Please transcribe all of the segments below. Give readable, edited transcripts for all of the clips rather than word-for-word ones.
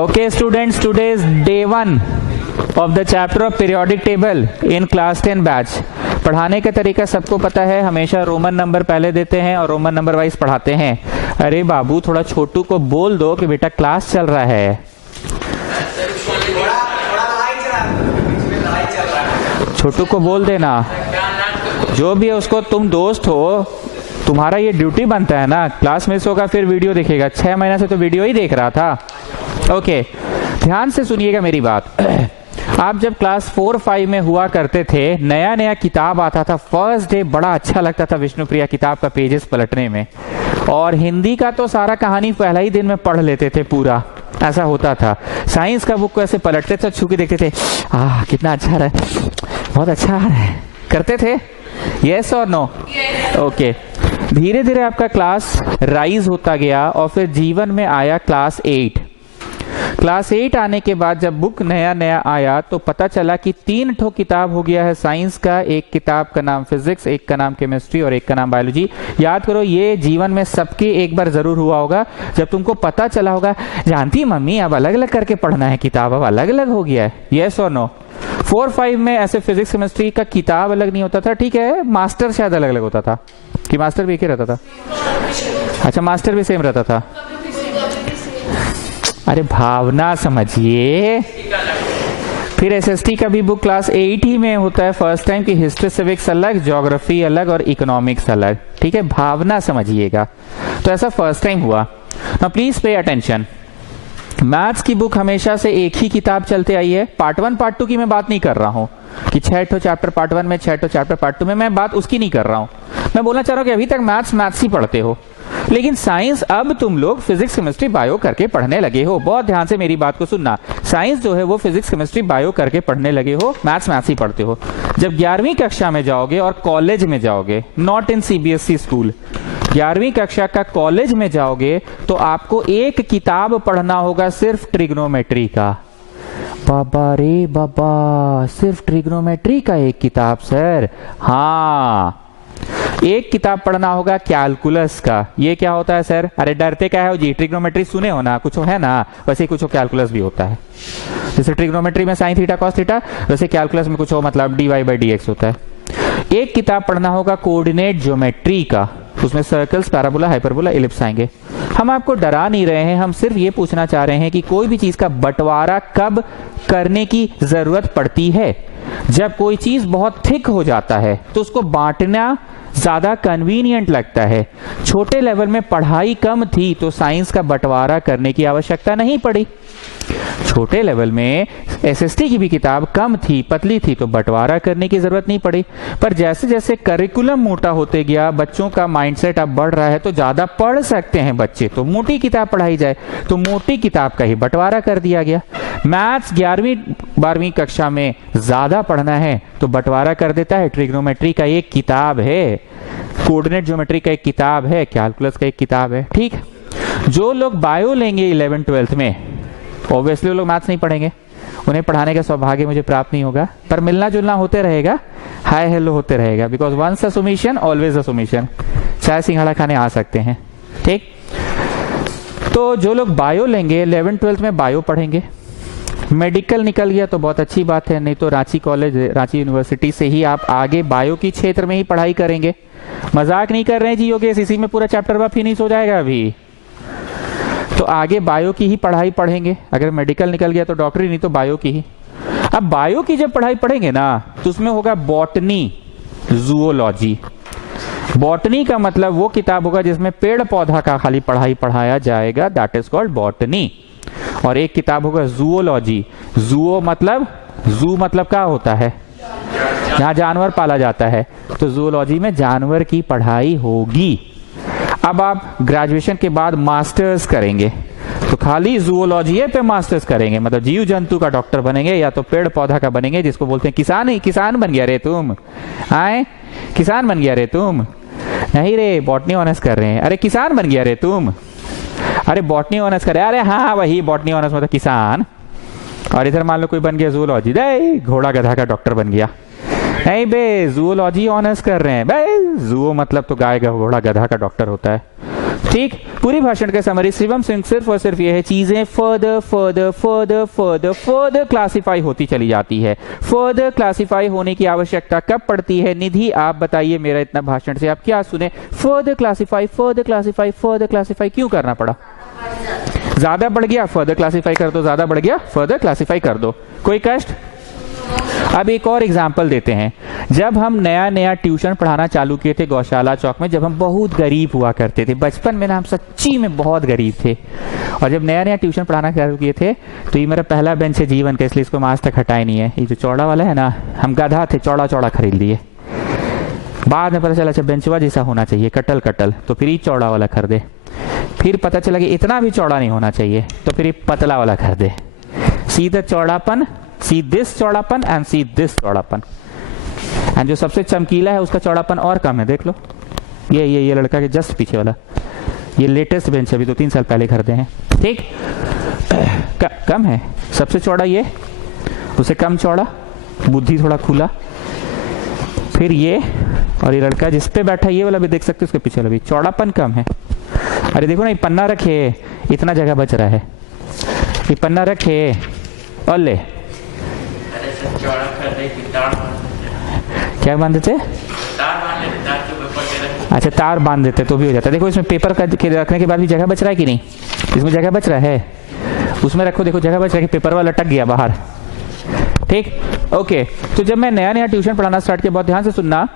Okay students, today is day 1 of the chapter of periodic table in class 10 batch. पढ़ाने का तरीका सबको पता है, हमेशा रोमन नंबर पहले देते हैं और रोमन नंबर वाइज पढ़ाते हैं। अरे बाबू थोड़ा छोटू को बोल दो कि बेटा क्लास चल रहा है। छोटू को बोल देना, जो भी है उसको, तुम दोस्त हो, तुम्हारा ये ड्यूटी बनता है ना, क्लास मिस होगा फिर वीडियो देखेगा। 6 महीना से तो वीडियो ही देख रहा था। ओके, ध्यान से सुनिएगा मेरी बात। आप जब क्लास 4-5 में हुआ करते थे, नया नया किताब आता था, फर्स्ट डे बड़ा अच्छा लगता था विष्णुप्रिया किताब का पेजेस पलटने में, और हिंदी का तो सारा कहानी पहला ही दिन में पढ़ लेते थे पूरा, ऐसा होता था। साइंस का बुक को ऐसे पलटते थे, छू के देखते थे, कितना अच्छा रहा है, बहुत अच्छा आ रहा है, करते थे। यस और नो? ओके। धीरे धीरे आपका क्लास राइज होता गया और फिर जीवन में आया क्लास 8। क्लास 8 आने के बाद जब बुक नया नया आया तो पता चला कि 3 ठो किताब हो गया है साइंस का। एक किताब का नाम फिजिक्स, एक का नाम केमिस्ट्री और एक का नाम बायोलॉजी। याद करो, ये जीवन में सबके एक बार जरूर हुआ होगा जब तुमको पता चला होगा, जानती मम्मी अब अलग अलग करके पढ़ना है, किताब अब अलग अलग हो गया है। यस और नो? 4-5 में ऐसे फिजिक्स केमिस्ट्री का किताब अलग नहीं होता था, ठीक है, मास्टर शायद अलग अलग होता था, कि मास्टर भी एक ही रहता था? अच्छा, मास्टर भी सेम रहता था। अरे भावना समझिए। फिर एसएसटी का भी बुक क्लास 8 ही में होता है फर्स्ट टाइम, की हिस्ट्री सिविक्स अलग, ज्योग्राफी अलग और इकोनॉमिक्स अलग, ठीक है, भावना समझिएगा। तो ऐसा फर्स्ट टाइम हुआ। Now please pay attention. Maths की बुक हमेशा से एक ही किताब चलते आई है। पार्ट 1 पार्ट 2 की मैं बात नहीं कर रहा हूं कि 6 ठो चैप्टर पार्ट 1 में, 6 ठो चैप्टर पार्ट 2 में, मैं बात उसकी नहीं कर रहा हूं। मैं बोलना चाह रहा हूं कि अभी तक मैथ्स ही पढ़ते हो, लेकिन साइंस अब तुम लोग फिजिक्स केमिस्ट्री बायो करके पढ़ने लगे हो। बहुत ध्यान से मेरी बात को सुनना। साइंस जो है वो फिजिक्स केमिस्ट्री बायो करके पढ़ने लगे हो, मैथ्स ही पढ़ते हो। जब 11वीं कक्षा में जाओगे और कॉलेज में जाओगे, नॉट इन सीबीएसई स्कूल, 11वीं कक्षा का कॉलेज में जाओगे तो आपको एक किताब पढ़ना होगा सिर्फ ट्रिग्नोमेट्री का। बाबा रे बाबा, सिर्फ ट्रिग्नोमेट्री का एक किताब सर? हाँ, एक किताब पढ़ना होगा कैलकुलस का। ये क्या होता है सर? अरे डरते क्या है जी, ट्रिग्नोमेट्री सुने हो ना, कुछ है ना, वैसे ही कुछ कैलकुलस भी होता है। जैसे ट्रिग्नोमेट्री में साइन थीटा कॉस थीटा, वैसे कैलकुलस में कुछ हो, मतलब dy/dx होता है। एक किताब पढ़ना होगा कोऑर्डिनेट ज्योमेट्री का, उसमें सर्कल्स, पैराबोला, हाइपरबोला, इलिप्स आएंगे। हम आपको डरा नहीं रहे हैं, हम सिर्फ ये पूछना चाह रहे हैं कि कोई भी चीज का बंटवारा कब करने की जरूरत पड़ती है। जब कोई चीज बहुत थिक हो जाता है तो उसको बांटना ज्यादा कन्वीनियंट लगता है। छोटे लेवल में पढ़ाई कम थी तो साइंस का बंटवारा करने की आवश्यकता नहीं पड़ी। छोटे लेवल में एसएसटी की भी किताब कम थी, पतली थी, तो बंटवारा करने की जरूरत नहीं पड़ी। पर जैसे जैसे करिकुलम मोटा होते गया, बच्चों का माइंडसेट अब बढ़ रहा है, तो ज्यादा पढ़ सकते हैं बच्चे, तो मोटी किताब पढ़ाई जाए, तो मोटी किताब का ही बंटवारा कर दिया गया। मैथ्स 11वीं 12वीं कक्षा में ज्यादा पढ़ना है तो बंटवारा कर देता है, ट्रिग्नोमेट्री का एक किताब है, कोऑर्डिनेट ज्योमेट्री का एक किताब है, कैलकुलस का एक किताब है, ठीक। जो लोग बायो लेंगे 11th-12th में, ऑब्वियसली वो लोग मैथ्स नहीं पढ़ेंगे, उन्हें पढ़ाने का सौभाग्य मुझे प्राप्त नहीं होगा, पर मिलना जुलना होते रहेगा, हाय हेलो होते रहेगा, because once a submission always a submission. चाय सिंघाड़ा खाने आ सकते हैं, ठीक। तो जो लोग बायो लेंगे 11th-12th में बायो पढ़ेंगे। मेडिकल निकल गया तो बहुत अच्छी बात है, नहीं तो रांची कॉलेज, रांची यूनिवर्सिटी से ही आप आगे बायो की क्षेत्र में ही पढ़ाई करेंगे। मजाक नहीं कर रहे हैं जी, योगेश, इसी में पूरा चैप्टर व फिनिश हो जाएगा अभी। तो आगे बायो की ही पढ़ाई पढ़ेंगे। अगर मेडिकल निकल गया तो डॉक्टरी, नहीं तो बायो की ही। अब बायो की जब पढ़ाई पढ़ेंगे ना तो उसमें होगा बॉटनी, जूओलॉजी। बॉटनी का मतलब वो किताब होगा जिसमें पेड़ पौधा का खाली पढ़ाई पढ़ाया जाएगा, दैट इज कॉल्ड बॉटनी। और एक किताब होगा जूओलॉजी। जूओ मतलब, जू मतलब क्या होता है? जहां जानवर पाला जाता है, तो जूओलॉजी में जानवर की पढ़ाई होगी। अब आप ग्रेजुएशन के बाद मास्टर्स करेंगे तो खाली जूओलॉजी पे मास्टर्स करेंगे, मतलब जीव जंतु का डॉक्टर बनेंगे या तो पेड़ पौधा का बनेंगे, जिसको बोलते हैं किसान। ही किसान बन गया रे तुम, आए किसान बन गया रे तुम? नहीं रे, बॉटनी ऑनर्स कर रहे हैं। अरे किसान बन गया रे तुम? अरे बॉटनी ऑनर्स कर रहे, अरे हाँ वही बॉटनी ऑनर्स मतलब किसान। और इधर मान लो कोई बन गया जूलॉजी, घोड़ा गधा का डॉक्टर बन गया। नहीं बे, जूलॉजी ऑनर्स कर रहे हैं बे, जूओ मतलब तो गाय घोड़ा गधा का डॉक्टर होता है। ठीक, पूरी भाषण का समरी शिवम सिंह सिर्फ और सिर्फ ये है, चीजें further further further further further classify होती चली जाती है। फर्दर क्लासिफाई होने की आवश्यकता कब पड़ती है? निधि आप बताइए, मेरा इतना भाषण से आप क्या सुने? Further classify further classify further classify क्यों करना पड़ा? ज्यादा बढ़ गया, फर्दर क्लासिफाई कर दो, ज्यादा बढ़ गया, फर्दर क्लासिफाई कर दो, कोई कष्ट? अब एक और एग्जाम्पल देते हैं। जब हम नया नया ट्यूशन पढ़ाना चालू किए थे गौशाला चौक में, जब हम बहुत गरीब हुआ करते थे, बचपन में ना हम सच्ची में बहुत गरीब थे, और जब नया नया ट्यूशन पढ़ाना चालू किए थे तो ये मेरा पहला बेंच है जीवन का, इसलिए इसको हम आज तक हटाए नहीं है। ये जो चौड़ा वाला है ना, हम गधा थे, चौड़ा चौड़ा खरीद लिए, बाद में पता चला अच्छा बेंचवा जैसा होना चाहिए, कटल कटल, तो फिर ये चौड़ा वाला खरीदे। फिर पता चला कि इतना भी चौड़ा नहीं होना चाहिए, तो फिर ये पतला वाला खरीदे। सीधा चौड़ापन, सी दिस चौड़ापन एंड सी दिस चौड़ापन, एंड जो सबसे चमकीला है उसका चौड़ापन और कम है, देख लो। ये लड़का के जस्ट पीछे वाला, ये लेटेस्ट बेंच अभी 2-3 साल पहले खरीदे हैं, ठीक। कम है, सबसे चौड़ा ये, उसे कम चौड़ा, बुद्धि थोड़ा खुला। फिर ये, और ये लड़का जिस पे बैठा ये वाला भी देख सकते हो, उसके पीछे वाला भी चौड़ापन कम है। अरे देखो ना, ये पन्ना रखे, इतना जगह बच रहा है, ये पन्ना रखे और ले, क्या बांध देते? अच्छा, तार बांध देते तो भी हो जाता है। देखो इसमें पेपर का रखने के बाद भी जगह बच रहा है कि नहीं? इसमें जगह बच रहा है, उसमें रखो, देखो जगह बच रहा है कि पेपर वाला अटक गया बाहर, ठीक। ओके, तो जब मैं नया नया ट्यूशन पढ़ाना स्टार्ट किया, बहुत ध्यान से सुनना,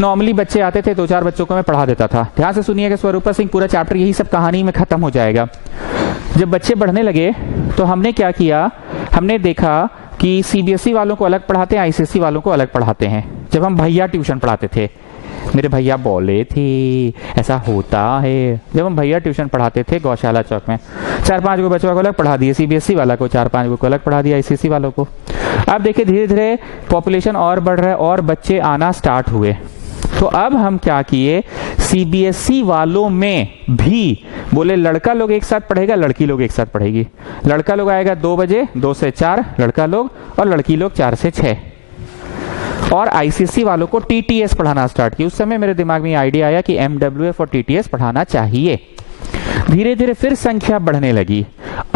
नॉर्मली बच्चे आते थे, 2-4 बच्चों को मैं पढ़ा देता था। ध्यान से सुनिएगा, स्वरूपा सिंह पूरा चैप्टर यही सब कहानी में खत्म हो जाएगा। जब बच्चे बढ़ने लगे तो हमने क्या किया, हमने देखा कि सीबीएसई वालों को अलग पढ़ाते हैं, आईसीएसई वालों को अलग पढ़ाते हैं। जब हम भैया ट्यूशन पढ़ाते थे, मेरे भैया बोले थे ऐसा होता है, जब हम भैया ट्यूशन पढ़ाते थे गौशाला चौक में, 4-5 को बच्चों को अलग पढ़ा दिए, सीबीएसई वाला को 4-5 को अलग पढ़ा दिया, आईसीएसई वालों को। अब देखिए धीरे धीरे पॉपुलेशन और बढ़ रहा है और बच्चे आना स्टार्ट हुए, तो अब हम क्या किए, सीबीएसई वालों में भी बोले लड़का लोग एक साथ पढ़ेगा, लड़की लोग एक साथ पढ़ेगी। लड़का लोग आएगा 2 बजे, 2 से 4 लड़का लोग, और लड़की लोग 4 से 6। और आईसीएसई वालों को टीटीएस पढ़ाना स्टार्ट किया। उस समय मेरे दिमाग में आइडिया आया कि एमडब्ल्यूएफ और टीटीएस पढ़ाना चाहिए। धीरे धीरे फिर संख्या बढ़ने लगी।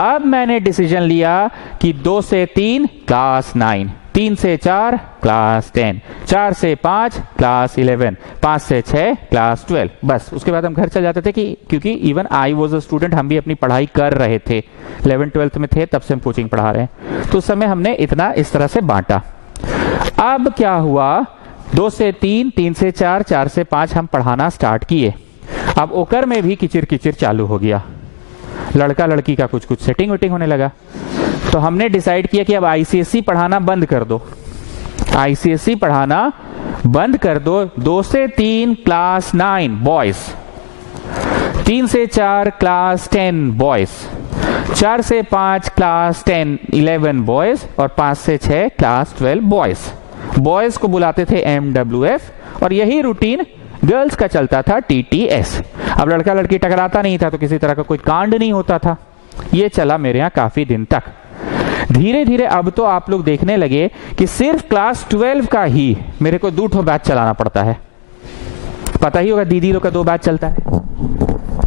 अब मैंने डिसीजन लिया कि 2 से 3 क्लास 9, 3 से 4 क्लास 10, 4 से 5 क्लास 11, 5 से 6 क्लास 12। बस उसके बाद हम घर चल जाते थे, कि क्योंकि even I was a student, हम भी अपनी पढ़ाई कर रहे थे, 11th-12th में थे, तब से हम कोचिंग पढ़ा रहे हैं, तो उस समय हमने इतना इस तरह से बांटा। अब क्या हुआ, 2 से 3, 3 से 4, 4 से 5 हम पढ़ाना स्टार्ट किए। अब ओकर में भी किचिर किचिर चालू हो गया, लड़का लड़की का कुछ कुछ सेटिंग वेटिंग होने लगा। तो हमने डिसाइड किया कि अब आईसीएसई पढ़ाना बंद कर दो, आईसीएसई पढ़ाना बंद कर दो। 2 से 3 क्लास 9 बॉयज, 3 से 4 क्लास 10 बॉयज, 4 से 5 क्लास 10-11 बॉयज, और 5 से 6 क्लास 12 बॉयज। बॉयज को बुलाते थे एमडब्ल्यूएफ, और यही रूटीन गर्ल्स का चलता था टीटीएस। अब लड़का लड़की टकराता नहीं था, तो किसी तरह का कोई कांड नहीं होता था। ये चला मेरे यहाँ काफी दिन तक। धीरे धीरे अब तो आप लोग देखने लगे कि सिर्फ क्लास 12 का ही मेरे को 2 बैच चलाना पड़ता है। पता ही होगा दीदी लोग का 2 बैच चलता है।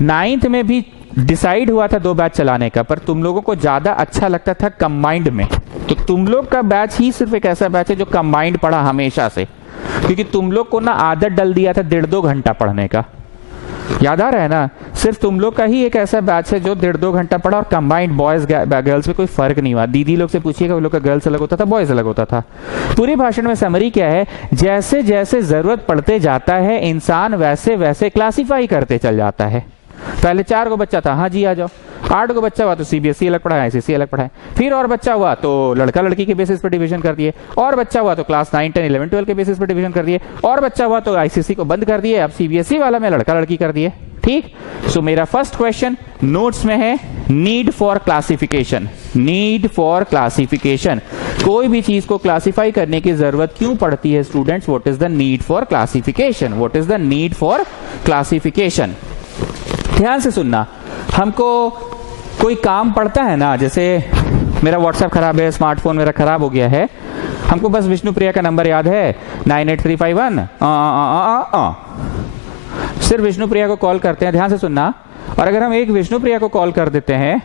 9th में भी डिसाइड हुआ था 2 बैच चलाने का, पर तुम लोगों को ज्यादा अच्छा लगता था कंबाइंड में, तो तुम लोग का बैच ही सिर्फ एक ऐसा बैच है जो कंबाइंड पढ़ा हमेशा से, क्योंकि तुम लोग को ना आदत डल दिया था 1.5-2 घंटा पढ़ने का। याद आ रहा है ना, सिर्फ तुम लोग का ही एक ऐसा बैच है जो 1.5-2 घंटा पढ़ा, और कंबाइंड बॉयज गर्ल्स में कोई फर्क नहीं हुआ। दीदी लोग से पूछिएगा, वो लोग का गर्ल्स अलग होता था, बॉयज अलग होता था। पूरे भाषण में समरी क्या है, जैसे जैसे जरूरत पड़ते जाता है इंसान वैसे वैसे क्लासिफाई करते चल जाता है। पहले 4 को बच्चा था, हाँ जी आ जाओ, 8 को बच्चा हुआ तो सीबीएसई अलग पढ़ाए, आईसीएसई अलग पढ़ाए, फिर और बच्चा हुआ तो लड़का लड़की के बेसिस पर डिवीजन कर दिए, और बच्चा हुआ तो क्लास 9, 10, 11, 12 के बेसिस पर डिवीजन कर दिए, और बच्चा हुआ तो आईसीएसई को बंद कर दिए, अब सीबीएसई वाला में लड़का लड़की कर दिए। ठीक, सो मेरा फर्स्ट क्वेश्चन नोट्स में है, need for classification. Need for classification, कोई भी चीज को क्लासिफाई करने की जरूरत क्यों पड़ती है students? What is the need for classification? What is the need for classification? ध्यान से सुनना, हमको कोई काम पड़ता है ना, जैसे मेरा व्हाट्सएप खराब है, स्मार्टफोन मेरा खराब हो गया है, हमको बस विष्णुप्रिया का नंबर याद है 98351, सिर्फ विष्णुप्रिया को कॉल करते हैं। ध्यान से सुनना, और अगर हम एक विष्णु प्रिया को कॉल कर देते हैं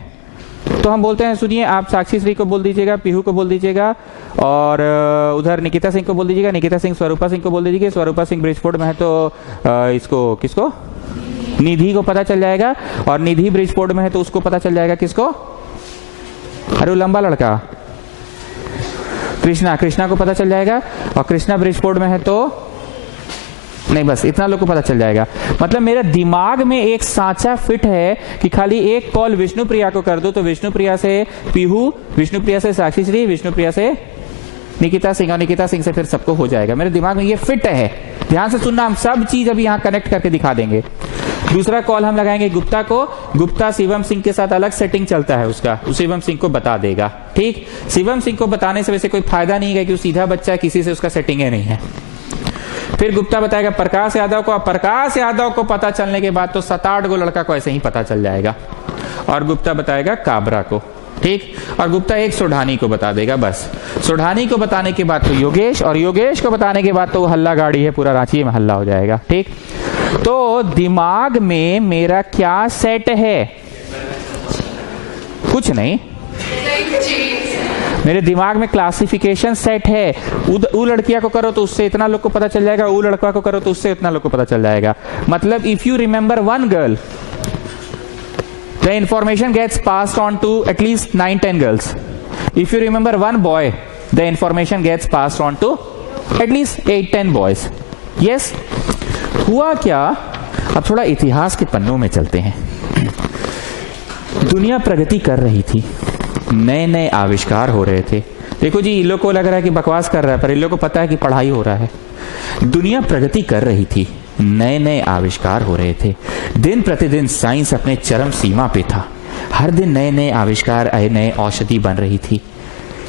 तो हम बोलते हैं सुनिए आप साक्षी श्री को बोल दीजिएगा, पीहू को बोल दीजिएगा, और उधर निकिता सिंह को बोल दीजिएगा, निकिता सिंह स्वरूपा सिंह को बोल दीजिएगा, स्वरूपा सिंह ब्रिजपोर्ट में है तो इसको किसको, निधि को पता चल जाएगा, और निधि ब्रिजपोर्ट में है तो उसको पता चल जाएगा किसको, अरे लंबा लड़का कृष्णा, कृष्णा को पता चल जाएगा, और कृष्णा ब्रिजपोर्ट में है तो नहीं, बस इतना लोग को पता चल जाएगा। मतलब मेरे दिमाग में एक सांचा फिट है कि खाली एक कॉल विष्णु प्रिया को कर दो तो विष्णु प्रिया से पीहू, विष्णु प्रिया से साक्षी श्री, विष्णु प्रिया से निकिता सिंह, और निकिता सिंह से फिर सबको हो जाएगा। मेरे दिमाग में ये फिट है, ध्यान से सुनना, हम सब चीज अभी यहाँ कनेक्ट करके दिखा देंगे। दूसरा कॉल हम लगाएंगे गुप्ता को, गुप्ता शिवम सिंह के साथ अलग सेटिंग चलता है उसका, शिवम सिंह को बता देगा। ठीक, शिवम सिंह को बताने से वैसे कोई फायदा नहीं है कि वो सीधा बच्चा है, किसी से उसका सेटिंग है नहीं है। फिर गुप्ता बताएगा प्रकाश यादव को, प्रकाश यादव को पता चलने के बाद तो 7-8 गो लड़का को ऐसे ही पता चल जाएगा, और गुप्ता बताएगा काबरा को। ठीक, और गुप्ता एक सोढ़ानी को बता देगा, बस सोढ़ानी को बताने के बाद तो योगेश, और योगेश को बताने के बाद तो हल्ला गाड़ी है, पूरा रांची में हल्ला हो जाएगा। ठीक, तो दिमाग में मेरा क्या सेट है, कुछ नहीं, मेरे दिमाग में क्लासिफिकेशन सेट है। उ लड़किया को करो तो उससे इतना लोग को पता चल जाएगा, उ लड़का को करो तो उससे इतना लोग को पता चल जाएगा। मतलब if you remember one girl, the information gets passed on to at least 9-10 girls. If you remember one boy, the information gets passed on to at least 8-10 boys. Yes? हुआ क्या, अब थोड़ा इतिहास के पन्नों में चलते हैं। दुनिया प्रगति कर रही थी, नए नए आविष्कार हो रहे थे। देखो जी, इन लोग को लग रहा है कि बकवास कर रहा है, पर इन लोग को पता है कि पढ़ाई हो रहा है। दुनिया प्रगति कर रही थी, नए नए आविष्कार हो रहे थे, दिन प्रतिदिन साइंस अपने चरम सीमा पे था, हर दिन नए नए आविष्कार, नए औषधि बन रही थी,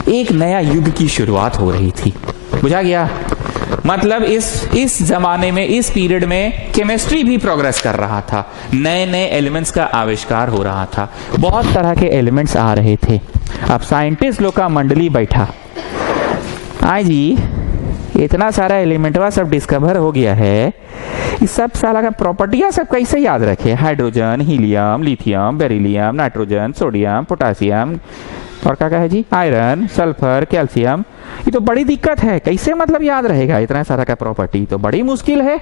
एक नया युग की शुरुआत हो रही थी। बुझा गया? मतलब इस जमाने में, इस पीरियड में केमिस्ट्री भी प्रोग्रेस कर रहा था, नए नए एलिमेंट्स का आविष्कार हो रहा था, बहुत तरह के एलिमेंट्स आ रहे थे। अब साइंटिस्ट लोग का मंडली बैठा, आज जी इतना सारा एलिमेंटवा सब डिस्कवर हो गया है, इस सब साला का प्रॉपर्टियां सब कैसे याद रखे, hydrogen, helium, lithium, beryllium, nitrogen, sodium, potassium, और क्या है जी, आयरन, सल्फर, कैल्शियम, ये तो बड़ी दिक्कत है, कैसे मतलब याद रहेगा इतना सारा का प्रॉपर्टी, तो बड़ी मुश्किल है।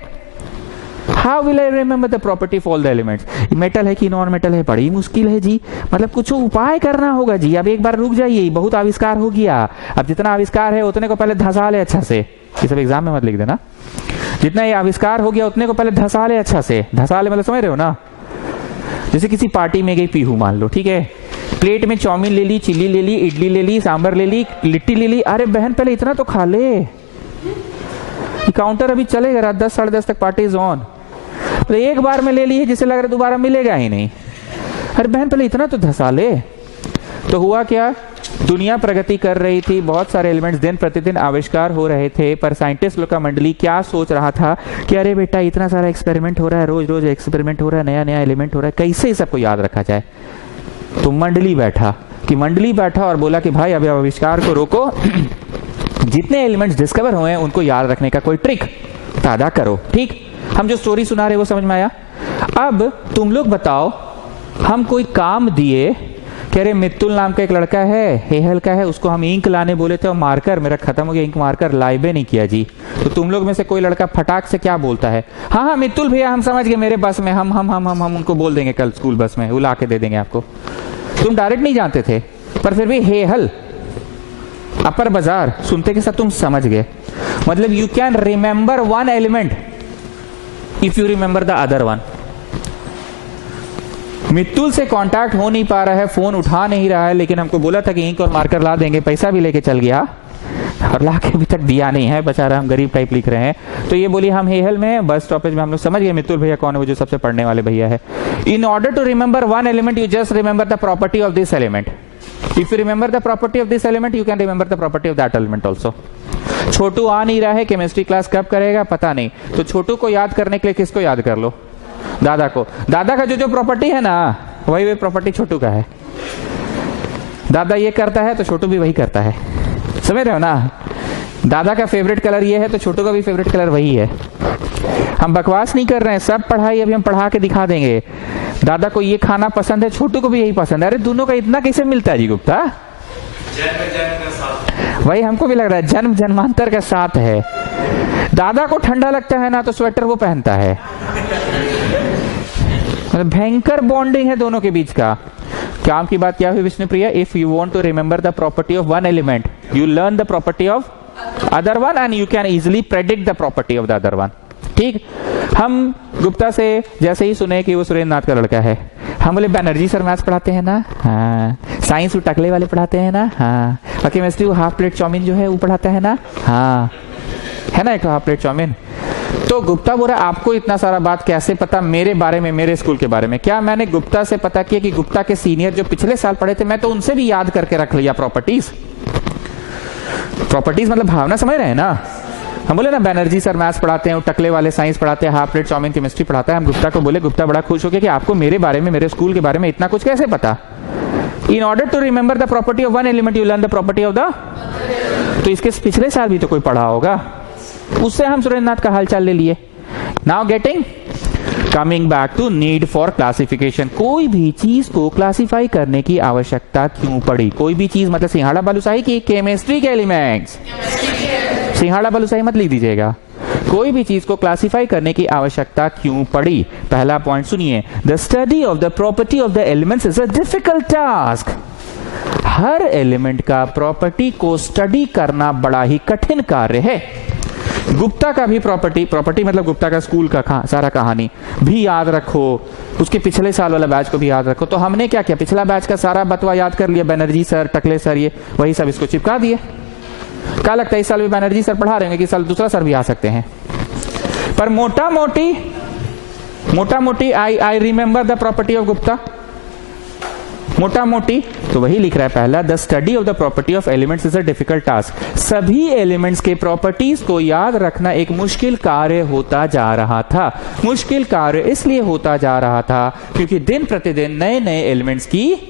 How will I remember the property of all the elements, metal है कि नॉन मेटल है, बड़ी मुश्किल है जी। मतलब कुछ उपाय करना होगा जी। अब एक बार रुक जाइए, बहुत आविष्कार हो गया, अब जितना आविष्कार है उतने को पहले धसा ले अच्छा से, ये सब एग्जाम में मत लिख देना, जितना ये आविष्कार हो गया उतने को पहले धसा ले अच्छा से। धसा ले मतलब समझ रहे हो ना, जैसे किसी पार्टी में गई पीहू मान लो, ठीक है, प्लेट में चाउमीन ले ली, चिल्ली ले ली, इडली ले ली, सांभर ले ली, लिट्टी ले ली, अरे बहन पहले इतना तो खा ले, काउंटर अभी चलेगा रात 10 साढ़े 10 तक, पार्टी इज ऑन। तो एक बार में ले ली है जिसे लग रहा है दोबारा मिलेगा ही नहीं, अरे बहन पहले इतना तो धसा ले। तो हुआ क्या, दुनिया प्रगति कर रही थी, बहुत सारे एलिमेंट्स दिन प्रतिदिन आविष्कार हो रहे थे, पर साइंटिस्ट लोग का मंडली क्या सोच रहा था कि अरे बेटा इतना सारा एक्सपेरिमेंट हो रहा है, रोज रोज एक्सपेरिमेंट हो रहा है, नया नया एलिमेंट हो रहा है, कैसे इस सबको याद रखा जाए। तो मंडली बैठा और बोला कि भाई अभी आविष्कार को रोको, जितने एलिमेंट्स डिस्कवर हुए हैं उनको याद रखने का कोई ट्रिक पैदा करो। ठीक, हम जो स्टोरी सुना रहे वो समझ में आया। अब तुम लोग बताओ, हम कोई काम दिए कि अरे मित्तुल नाम का एक लड़का है, हेहल का है, उसको हम इंक लाने बोले थे और मार्कर मेरा खत्म हो गया, इंक मार्कर लाइबे नहीं किया जी। तो तुम लोग में से कोई लड़का फटाक से क्या बोलता है, हाँ हाँ मित्तुल भैया हम समझ गए, मेरे बस में, हम उनको बोल देंगे कल स्कूल बस में, वो ला के दे देंगे आपको। तुम डायरेक्ट नहीं जानते थे, पर फिर भी हेहल, अपर बाजार सुनते के साथ तुम समझ गए। मतलब you can remember one element if you remember the other one. Mittul से कांटेक्ट हो नहीं पा रहा है, फोन उठा नहीं रहा है, लेकिन हमको बोला था कि इंक और मार्कर ला देंगे, पैसा भी लेके चल गया और ला के अभी तक दिया नहीं है, बेचारा हम गरीब टाइप लिख रहे हैं। तो ये बोली हम हेहल में बस स्टॉपेज में, हम लोग समझ गए मित्तुल भैया कौन है, वो जो सबसे पढ़ने वाले भैया है। In order to remember one element you just remember the property of this element. If you remember the property of this element you can remember the property of that element also. Chhotu आ नहीं रहा है, chemistry class कब करेगा पता नहीं, तो छोटू को याद करने के लिए किसको याद कर लो, दादा को। दादा का जो प्रॉपर्टी है ना वही प्रॉपर्टी छोटू का है। दादा ये करता है तो छोटू भी वही करता है, समझ रहे हो ना। दादा का फेवरेट कलर ये है तो छोटू का भी फेवरेट कलर वही है। हम बकवास नहीं कर रहे हैं, सब पढ़ाई अभी हम पढ़ा के दिखा देंगे। दादा को ये खाना पसंद है, छोटू को भी यही पसंद है। अरे दोनों का इतना कैसे मिलता है जी गुप्ता? जन्म का साथ। वही हमको भी लग रहा है, जन्म जन्मांतर का साथ है। दादा को ठंडा लगता है ना तो स्वेटर वो पहनता है। मतलब भयंकर बॉन्डिंग है दोनों के बीच का। काम की बात क्या हुई Vishnupriya? If you want to remember the property of one element, you learn the property of other one and you can easily predict the property of the other one. ठीक, हम गुप्ता से जैसे ही सुने कि वो सुरेंद्र नाथ का लड़का है, हम बोले बनर्जी सर मैथ्स पढ़ाते हैं ना, हाँ। साइंस वो टकले वाले पढ़ाते हैं ना, हाँ। और केमिस्ट्री वो हाफ प्लेट चाउमीन जो है वो पढ़ाता है ना, हाँ, है ना एक हाफ प्लेट चाउमीन। तो गुप्ता बोला आपको इतना सारा बात कैसे पता मेरे बारे में, मेरे स्कूल के बारे में? क्या मैंने गुप्ता से पता किया कि गुप्ता के सीनियर जो पिछले साल पढ़े थे, मैं तो उनसे भी याद करके रख लिया प्रॉपर्टीज। प्रॉपर्टीज मतलब भावना, समझ रहे हैं ना? हम बोले ना बनर्जी सर मैथ्स पढ़ाते हैं, टकले वाले साइंस पढ़ाते हैं, हाफ प्लेट चाउमीन केमिस्ट्री पढ़ाता है। हम गुप्ता को बोले, गुप्ता बड़ा खुश हो गया कि आपको मेरे बारे में, मेरे स्कूल के बारे में इतना कुछ कैसे पता? In order to remember the property of one element you learn the property of the. तो इसके पिछले साल भी तो कोई पढ़ा होगा, उससे हम सुरेंद्र नाथ का हालचाल ले लिए। Now getting coming back to need for classification. कोई भी चीज को क्लासिफाई करने की आवश्यकता क्यों पड़ी? कोई भी चीज मतलब सिंघाड़ा बालूशाही की केमिस्ट्री के एलिमेंट्स, सिंघाड़ा बालूशाही मत लिख दीजिएगा। कोई भी चीज को क्लासिफाई करने की आवश्यकता क्यों पड़ी? पहला पॉइंट सुनिए, the study of the property of the elements is a difficult task. Her element का प्रॉपर्टी को स्टडी करना बड़ा ही कठिन कार्य है। गुप्ता का भी प्रॉपर्टी मतलब गुप्ता का स्कूल का सारा कहानी भी याद रखो, उसके पिछले साल वाला बैच को भी याद रखो। तो हमने क्या किया, पिछला बैच का सारा बतवा याद कर लिया, बनर्जी सर, टकले सर, ये वही सब इसको चिपका दिए। क्या लगता है इस साल भी बनर्जी सर पढ़ा रहे होंगे कि साल दूसरा सर भी आ सकते हैं? पर मोटा मोटी I remember the property of Gupta, मोटा मोटी तो वही लिख रहा है पहला, the study of the property of elements is a difficult task. सभी एलिमेंट्स के प्रॉपर्टीज को याद रखना एक मुश्किल कार्य होता जा रहा था। मुश्किल कार्य इसलिए होता जा रहा था क्योंकि दिन प्रतिदिन नए नए एलिमेंट्स की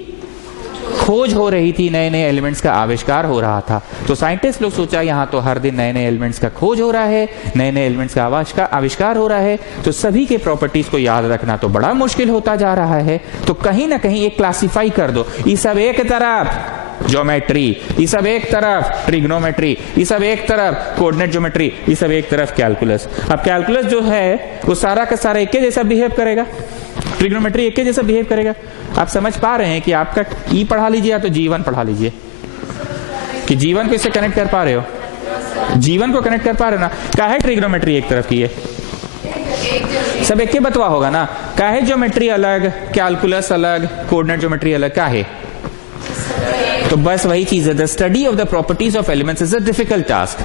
खोज हो रही थी, नए नए एलिमेंट्स का आविष्कार हो रहा था। तो साइंटिस्ट लोग सोचा यहाँ तो हर दिन नए नए एलिमेंट्स का खोज हो रहा है, नए नए एलिमेंट्स का आविष्कार हो रहा है, तो सभी के प्रॉपर्टीज को याद रखना तो बड़ा मुश्किल होता जा रहा है। तो कहीं ना कहीं एक क्लासिफाई कर दो। ये सब एक तरफ ज्योमेट्री, ये सब एक तरफ ट्रिग्नोमेट्री, ये सब एक तरफ कोऑर्डिनेट ज्योमेट्री, ये सब एक तरफ कैलकुलस। अब कैलकुलस जो है वो सारा का सारा एक के जैसा बिहेव करेगा, ट्रिग्नोमेट्री एक के जैसा बिहेव करेगा। आप समझ पा रहे हैं कि आपका ई पढ़ा लीजिए या तो जीवन पढ़ा लीजिए, कि जीवन को इससे कनेक्ट कर पा रहे हो, जीवन को कनेक्ट कर पा रहे हो ना? क्या है ट्रिग्नोमेट्री एक तरफ की है, सब एक के बतवा होगा ना? क्या है ज्योमेट्री अलग, कैलकुलस अलग, कोऑर्डिनेट ज्योमेट्री अलग, क्या है? तो बस वही चीज है, the study of the properties of elements is a difficult task.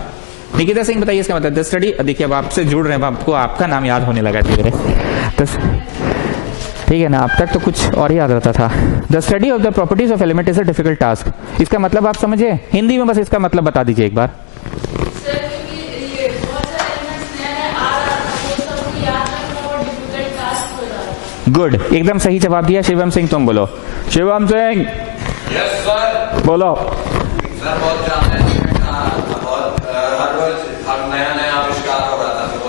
Nikita Singh बताइए इसका मतलब, द स्टडी, देखिए अब आपसे जुड़ रहे हैं, आपको आपका नाम याद होने लगा धीरे धीरे, ठीक है ना? अब तक तो कुछ और ही याद रहता था। The study of the properties of element is a difficult task. इसका मतलब आप समझे? हिंदी में बस इसका मतलब बता दीजिए एक बार। गुड, एकदम सही जवाब दिया। शिवम सिंह तुम बोलो। Shivam Singh yes sir. बोलो। सर बहुत जानते हैं, बहुत हर रोज नया नया आविष्कार हो रहा था, तो वो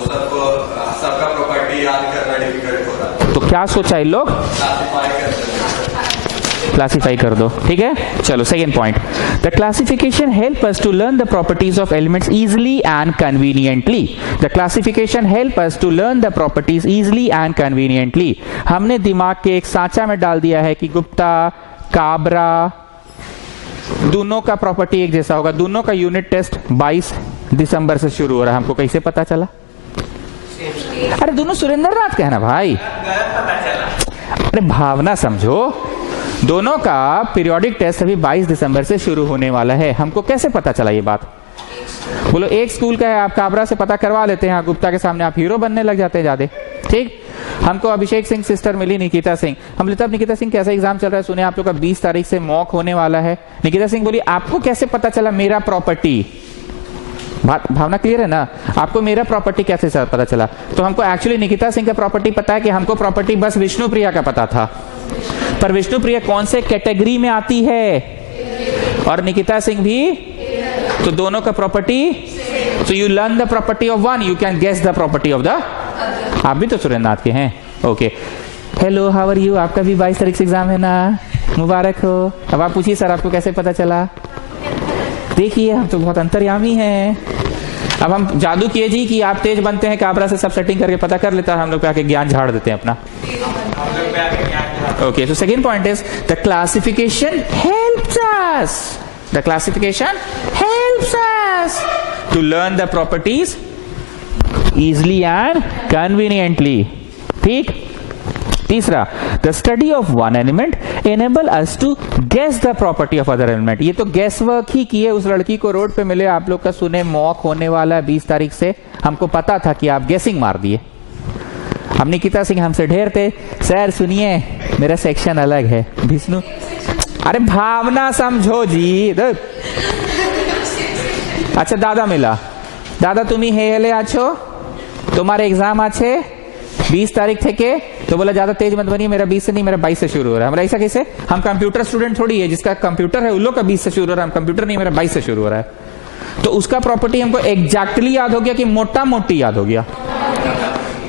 सबका प्रॉपर्टी याद करना डिफिकल्ट हो रहा था। तो क्या सोचा इन लोग? क्लासिफाई कर दो, ठीक है? चलो second point, the classification help us to learn the properties of elements easily and conveniently. The classification help us to learn the properties easily and conveniently. हमने दिमाग के एक सांचा में डाल दिया है कि गुप्ता, काबरा, दोनों का प्रॉपर्टी एक जैसा होगा। दोनों का यूनिट टेस्ट 22 दिसंबर से शुरू हो रहा है। हमको कैसे पता चला? अरे दोनों सुरेंद्र नाथ का है ना भाई। अरे भावना समझो, दोनों का पीरियोडिक टेस्ट अभी 22 दिसंबर से शुरू होने वाला है। हमको कैसे पता चला ये बात? बोलो एक स्कूल का है, आप काबरा से पता करवा लेते हैं, गुप्ता के सामने आप हीरो बनने लग जाते हैं ज्यादा। ठीक, हमको अभिषेक सिंह सिस्टर मिली, निकिता सिंह। हम बोले तब निकिता सिंह कैसा एग्जाम चल रहा है? सुने आप लोग का 20 तारीख से मॉक होने वाला है। निकिता सिंह बोली आपको कैसे पता चला मेरा प्रॉपर्टी? भावना क्लियर है ना? आपको मेरा प्रॉपर्टी कैसे पता चला? तो हमको एक्चुअली निकिता सिंह का प्रॉपर्टी पता है कि हमको प्रॉपर्टी बस विष्णुप्रिया का पता था, पर विष्णुप्रिया कौन से कैटेगरी में आती है और निकिता सिंह भी, तो दोनों का property. So you learn the property of one, you can guess the property of the आप भी तो सुरेंद्रनाथ के हैं, okay. Hello, how are you? आपका भी 22 तारीख से एग्जाम है ना, मुबारक हो। अब आप पूछिए सर आपको कैसे पता चला? देखिए हम तो बहुत अंतर्यामी हैं। अब हम जादू किए जी कि आप तेज बनते हैं, काबरा से सब सेटिंग करके पता कर लेता है, हम लोग पे आके ज्ञान झाड़ देते हैं अपना। Okay, so second point is the classification helps us. The classification helps us to learn the properties easily and conveniently. ठीक? तीसरा, the study of one element enable us to guess the property of other element. ये तो guess work ही किए। उस लड़की को road पे मिले, आप लोग का सुने मॉक होने वाला है 20 तारीख से, हमको पता था कि आप guessing मार दिए। हम निकिता सिंह हमसे ढेर थे, सर सुनिए मेरा सेक्शन अलग है। विष्णु, अरे भावना समझो जी। अच्छा दादा मिला, दादा तुम्हें हेले आछो, तुम्हारे एग्जाम आछे 20 तारीख थे, तो बोला ज्यादा तेज मत बनिए, मेरा 20 से नहीं मेरा 22 से शुरू हो रहा है। मतलब ऐसा कैसे? हम कंप्यूटर स्टूडेंट थोड़ी है, जिसका कंप्यूटर है उन लोग का 20 से शुरू हो रहा है, हम कंप्यूटर नहीं, मेरा 22 से शुरू हो रहा है। तो उसका प्रॉपर्टी हमको एग्जैक्टली याद हो गया कि मोटा मोटी याद हो गया?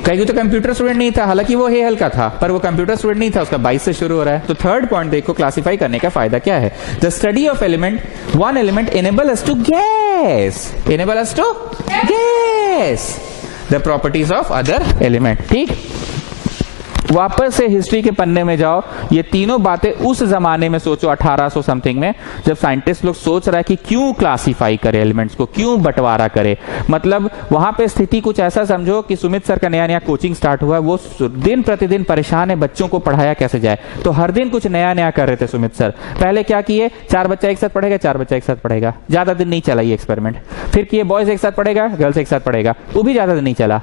कहीं तो कंप्यूटर स्टूडेंट नहीं था, हालांकि वो हेल का था, पर वो कंप्यूटर स्टूडेंट नहीं था, उसका 22 से शुरू हो रहा है। तो थर्ड पॉइंट देखो, क्लासिफाई करने का फायदा क्या है? The study of element, one element enable us to guess, enable us to guess the properties of other element. ठीक, वापस से हिस्ट्री के पन्ने में जाओ, ये तीनों बातें उस जमाने में सोचो 1800 समथिंग में, जब साइंटिस्ट लोग सोच रहा है कि क्यों क्लासिफाई करे एलिमेंट्स को, क्यों बंटवारा करे। मतलब वहां पे स्थिति कुछ ऐसा समझो कि सुमित सर का नया नया कोचिंग स्टार्ट हुआ, वो दिन प्रतिदिन परेशान है बच्चों को पढ़ाया कैसे जाए, तो हर दिन कुछ नया नया कर रहे थे सुमित सर। पहले क्या किए, 4 बच्चा एक साथ पढ़ेगा, 4 बच्चा एक साथ पढ़ेगा, ज्यादा दिन नहीं चला ये एक्सपेरिमेंट। फिर किए बॉयज एक साथ पढ़ेगा, गर्ल्स एक साथ पढ़ेगा, वो भी ज्यादा दिन नहीं चला।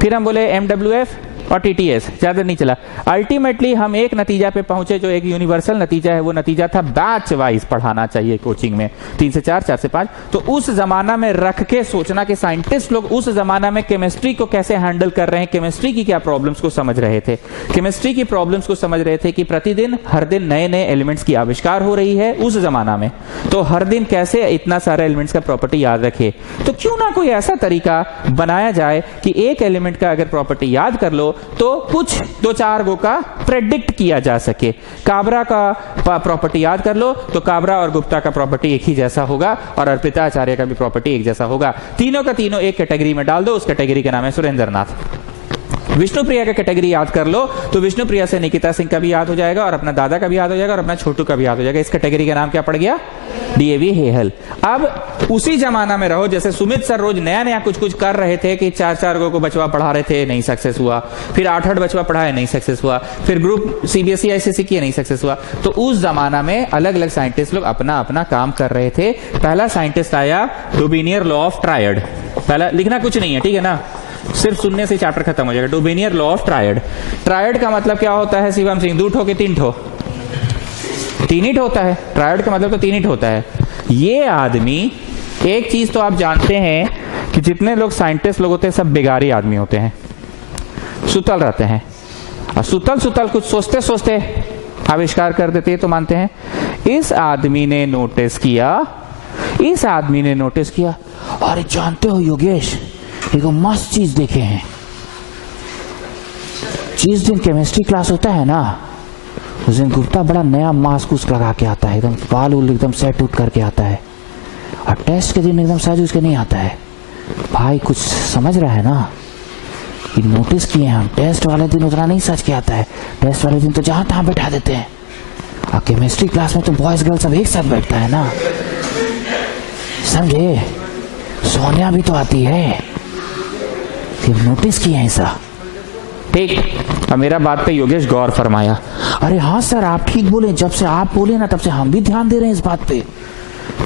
फिर हम बोले MWF और TTS, ज्यादा नहीं चला। अल्टीमेटली हम एक नतीजा पे पहुंचे जो एक यूनिवर्सल नतीजा है, वो नतीजा था बैच वाइज पढ़ाना चाहिए कोचिंग में, 3 से 4, 4 से 5। तो उस जमाना में रख के सोचना कि साइंटिस्ट लोग उस जमाना में केमिस्ट्री को कैसे हैंडल कर रहे हैं, केमिस्ट्री की क्या प्रॉब्लम्स को समझ रहे थे, केमिस्ट्री की प्रॉब्लम्स को समझ रहे थे कि प्रतिदिन हर दिन नए नए एलिमेंट्स की आविष्कार हो रही है उस जमाना में, तो हर दिन कैसे इतना सारा एलिमेंट्स का प्रॉपर्टी याद रखे। तो क्यों ना कोई ऐसा तरीका बनाया जाए कि एक एलिमेंट का अगर प्रॉपर्टी याद कर लो तो कुछ 2-4 गो का प्रेडिक्ट किया जा सके। काबरा का प्रॉपर्टी याद कर लो तो काबरा और गुप्ता का प्रॉपर्टी एक ही जैसा होगा, और अर्पिता आचार्य का भी प्रॉपर्टी एक जैसा होगा। तीनों का तीनों एक कैटेगरी में डाल दो, उस कैटेगरी का नाम है सुरेंद्रनाथ। विष्णुप्रिया का कैटेगरी याद कर लो तो विष्णुप्रिया से निकिता सिंह का भी याद हो जाएगा, और अपना दादा का भी याद हो जाएगा, और अपना छोटू का भी याद हो जाएगा। इस कैटेगरी का नाम क्या पड़ गया? DAV हेहल। अब उसी जमाना में रहो जैसे सुमित सर रोज नया नया कुछ कुछ कर रहे थे कि 4-4 को बचवा पढ़ा रहे थे, नहीं सक्सेस हुआ। फिर 8-8 बचवा पढ़ाए, नहीं सक्सेस हुआ। फिर ग्रुप CBSE ICSE किए, नहीं सक्सेस हुआ। तो उस जमाना में अलग अलग साइंटिस्ट लोग अपना अपना काम कर रहे थे। पहला साइंटिस्ट आया डोबिनियर लॉ ऑफ ट्रायड। पहला लिखना कुछ नहीं है, ठीक है ना, सिर्फ सुनने से चैप्टर खत्म हो जाएगा। डोबिनियर लॉ ऑफ ट्रायड। ट्रायड का मतलब क्या होता है शिवम सिंह? 2 ठो के 3 ठो? 3 ही होता है। ट्रायड का मतलब तो 3 ही होता है। ये आदमी, एक चीज तो आप जानते हैं कि जितने लोग साइंटिस्ट लोग होते हैं सब बेगारी आदमी होते हैं, सुतल रहते हैं, और सुतल सुतल कुछ सोचते सोचते आविष्कार कर देते हैं, तो मानते हैं। इस आदमी ने नोटिस किया, अरे जानते हो योगेश, एक मस्त चीज देखे हैं। जिस दिन केमिस्ट्री क्लास होता है ना, उस दिन गुप्ता बड़ा नया मास्क उसका लगा के आता है, एकदम बाल उल एकदम सेट उठ करके आता है, और टेस्ट के दिन एकदम सहज उसके नहीं आता है। भाई कुछ समझ रहा है ना? ये नोटिस किए हम, टेस्ट वाले दिन उतना नहीं सच के आता है, टेस्ट वाले दिन तो जहां तहां बैठा देते हैं, और केमिस्ट्री क्लास में तो बॉयज गर्ल्स सब एक साथ बैठता है ना, समझे? सोनिया भी तो आती है, नोटिस किया ऐसा। ठीक, अब मेरा बात पे योगेश गौर फरमाया। अरे हाँ सर आप ठीक बोले, जब से आप बोले ना तब से हम भी ध्यान दे रहे हैं इस बात पे।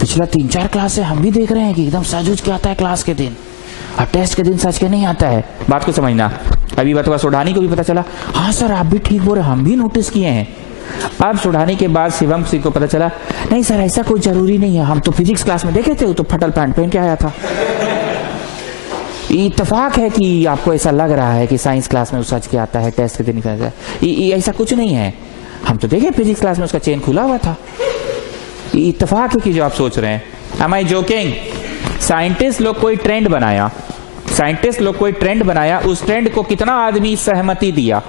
पिछला 3-4 क्लास से हम भी देख रहे हैं कि एकदम सच के आता है क्लास के दिन, और टेस्ट के दिन सच के नहीं आता है। बात को समझना। अभी बतवा सोढ़ानी को भी पता चला, हाँ सर आप भी ठीक बोले, हम भी नोटिस किए हैं। अब सोढ़ानी के बाद शिवम सिंह को पता चला, नहीं सर ऐसा कोई जरूरी नहीं है, हम तो फिजिक्स क्लास में देखे थे, वो तो फटल पैंट पहन के आया था। इत्तेफाक है कि आपको ऐसा लग रहा है कि साइंस क्लास में सच के आता है, टेस्ट के दिन नहीं आता है, ऐसा कुछ नहीं है। हम तो देखे फिजिक्स क्लास में उसका चेन खुला हुआ था। इत्तेफाक है कि जो आप सोच रहे हैं। Am I joking? साइंटिस्ट लोग कोई ट्रेंड बनाया, साइंटिस्ट लोग कोई ट्रेंड बनाया, उस ट्रेंड को कितना आदमी सहमति दिया?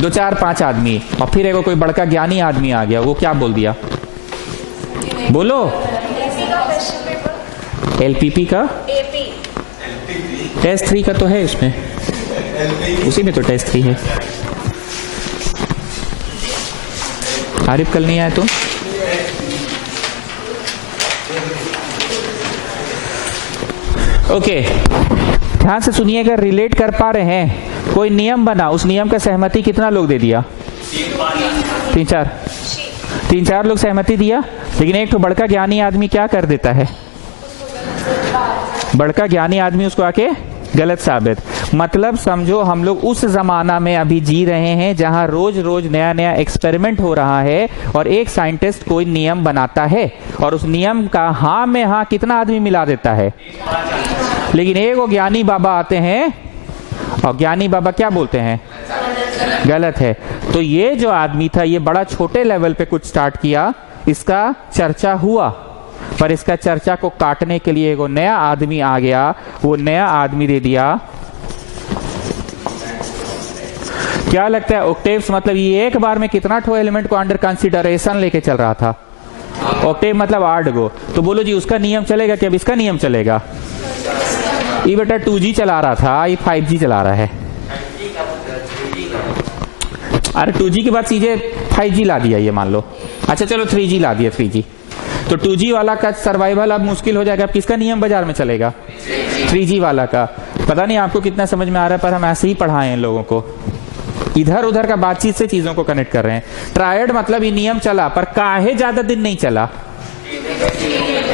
2, 4, 5 आदमी। और फिर एगो कोई बड़का ज्ञानी आदमी आ गया, वो क्या बोल दिया? बोलो। LPP का टेस्ट 3 का तो है इसमें, उसी में तो टेस्ट 3 है। आरिफ कल नहीं आया तो ओके, ध्यान से सुनिएगा, रिलेट कर पा रहे हैं? कोई नियम बना, उस नियम का सहमति कितना लोग दे दिया? 3-4 लोग सहमति दिया, लेकिन एक तो बड़का ज्ञानी आदमी क्या कर देता है? बड़का ज्ञानी आदमी उसको आके गलत साबित। मतलब समझो हम लोग उस जमाना में अभी जी रहे हैं जहां रोज रोज नया नया एक्सपेरिमेंट हो रहा है और एक साइंटिस्ट कोई नियम बनाता है और उस नियम का हाँ में हाँ कितना आदमी मिला देता है। लेकिन एक वो ज्ञानी बाबा आते हैं और ज्ञानी बाबा क्या बोलते हैं? गलत है। तो ये जो आदमी था, ये बड़ा छोटे लेवल पे कुछ स्टार्ट किया, इसका चर्चा हुआ, पर इसका चर्चा को काटने के लिए वो नया आदमी आ गया, वो नया आदमी दे दिया। क्या लगता है ऑक्टेव्स मतलब ये एक बार में कितना ठो एलिमेंट को अंडर कंसीडरेशन लेके चल रहा था? ऑक्टेव मतलब 8 गो। तो बोलो जी उसका नियम चलेगा कि अब इसका नियम चलेगा? ये बेटा 2G चला रहा था, ये 5G चला रहा है। अरे 2G के बाद सीधे 5G ला दिया ये मान लो। अच्छा चलो 3G ला दिया 3G। तो 2G वाला का सर्वाइवल अब मुश्किल हो जाएगा। अब किसका नियम बाजार में चलेगा? 3G वाला का। पता नहीं आपको कितना समझ में आ रहा है, पर हम ऐसे ही पढ़ाए हैं लोगों को, इधर उधर का बातचीत से चीजों को कनेक्ट कर रहे हैं। ट्रायड मतलब ये नियम चला, पर काहे ज्यादा दिन नहीं चला?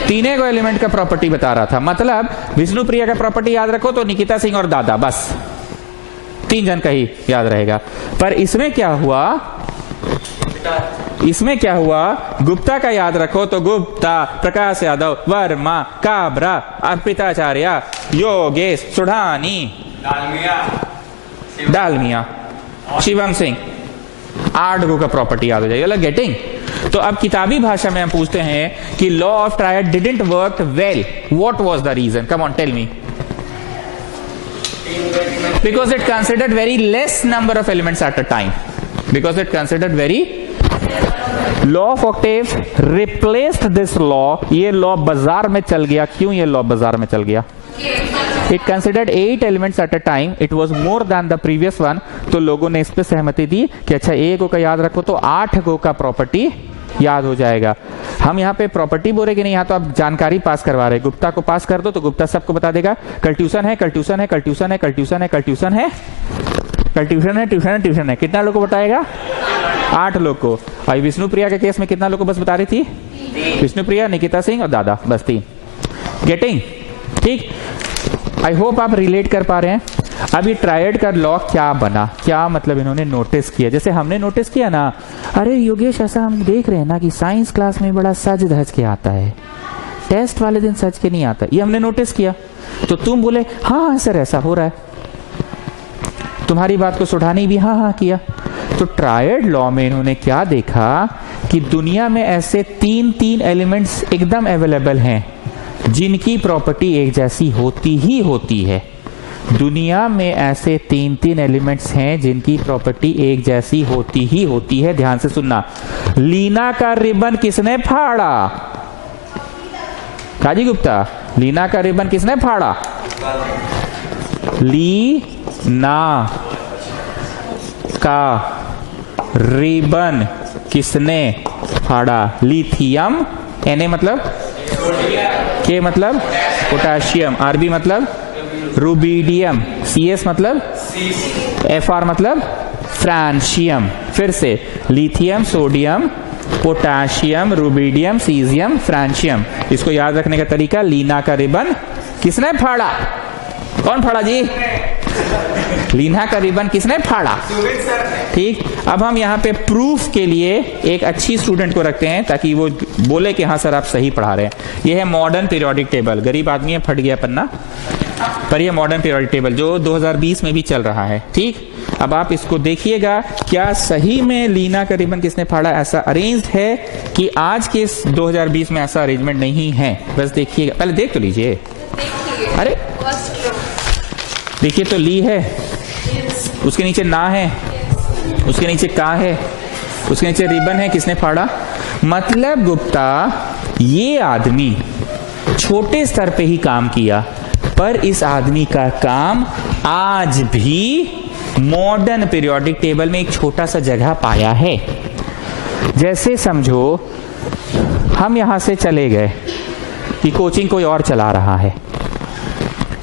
3 को एलिमेंट का प्रॉपर्टी बता रहा था। मतलब विष्णु प्रिया का प्रॉपर्टी याद रखो तो निकिता सिंह और दादा, बस 3 जन का ही याद रहेगा। पर इसमें क्या हुआ? इसमें क्या हुआ? गुप्ता का याद रखो तो गुप्ता, प्रकाश यादव, वर्मा, काबरा, अर्पिताचार्य, योगेश, सुढ़ानी, डालमिया, शिवम सिंह, 8 गो का प्रॉपर्टी याद हो जाएगी। मतलब गेटिंग। तो अब किताबी भाषा में हम पूछते हैं कि law of triad didn't work well, what was the reason? Come on tell me. Because it considered very less number of elements at a time. Because it considered very law of octave replaced this law. ये law बाजार में चल गया। क्यों ये law बाजार में चल गया? It considered 8 elements at a time. It was more than the previous one. तो लोगों ने इस पे सहमति दी कि अच्छा 1 का याद रखो तो 8 गो का प्रॉपर्टी याद हो जाएगा। हम यहाँ पे प्रॉपर्टी बोले कि नहीं, यहाँ तो आप जानकारी पास करवा रहे हैं। गुप्ता को पास कर दो तो गुप्ता सबको बता देगा कल ट्यूशन है, कल ट्यूशन है, कल ट्यूशन है, कल ट्यूशन है, कल ट्यूशन है, कल ट्यूशन है, ट्यूशन है, ट्यूशन है। कितना लोग को बताएगा? 8 लोग को। और विष्णु प्रिया के केस में कितना लोग को बस बता रही थी? विष्णु प्रिया, निकिता सिंह और दादा, बस 3। गेटिंग? ठीक। आई होप आप रिलेट कर पा रहे हैं। अब ये ट्रायड का लॉ क्या बना? क्या मतलब इन्होंने नोटिस किया, जैसे हमने नोटिस किया ना, अरे योगेश ऐसा हम देख रहे हैं ना कि साइंस क्लास में बड़ा सज धज के आता है, टेस्ट वाले दिन सज के नहीं आता। ये हमने नोटिस किया तो तुम बोले हाँ सर ऐसा हो रहा है। तुम्हारी बात को सुढ़ानी भी हाँ हाँ किया। तो ट्रायड लॉ में इन्होंने क्या देखा कि दुनिया में ऐसे 3 एलिमेंट्स एकदम अवेलेबल हैं जिनकी प्रॉपर्टी एक जैसी होती ही होती है। दुनिया में ऐसे 3 एलिमेंट्स हैं जिनकी प्रॉपर्टी एक जैसी होती ही होती है। ध्यान से सुनना। लीना का रिबन किसने फाड़ा? काजी गुप्ता, लीना का रिबन किसने फाड़ा? लीना का रिबन किसने फाड़ा? लिथियम, Na मतलब, K मतलब पोटेशियम, Rb मतलब रुबिडियम, Cs मतलब, Fr मतलब फ्रांशियम। फिर से lithium, sodium, potassium, rubidium, caesium, francium. इसको याद रखने का तरीका, लीना का रिबन किसने फाड़ा? कौन फाड़ा जी? लीना का रिबन किसने फाड़ा? ठीक। अब हम यहाँ पे प्रूफ के लिए एक अच्छी स्टूडेंट को रखते हैं ताकि वो बोले कि हाँ सर आप सही पढ़ा रहे हैं। ये है मॉडर्न पीरियोडिक टेबल। गरीब आदमी है, फट गया पन्ना, पर ये मॉडर्न पीरियोडिक टेबल जो 2020 में भी चल रहा है। ठीक। अब आप इसको देखिएगा, क्या सही में लीना का रिबन किसने फाड़ा ऐसा अरेंज्ड है कि आज के 2020 में ऐसा अरेंजमेंट नहीं है? बस देखिएगा, पहले देख तो लीजिए। अरे देखिए तो ली है, उसके नीचे ना है, उसके नीचे का है, उसके नीचे रिबन है, किसने फाड़ा? मतलब गुप्ता ये आदमी छोटे स्तर पे ही काम किया, पर इस आदमी का काम आज भी मॉडर्न पीरियोडिक टेबल में एक छोटा सा जगह पाया है। जैसे समझो हम यहां से चले गए कि कोचिंग कोई और चला रहा है,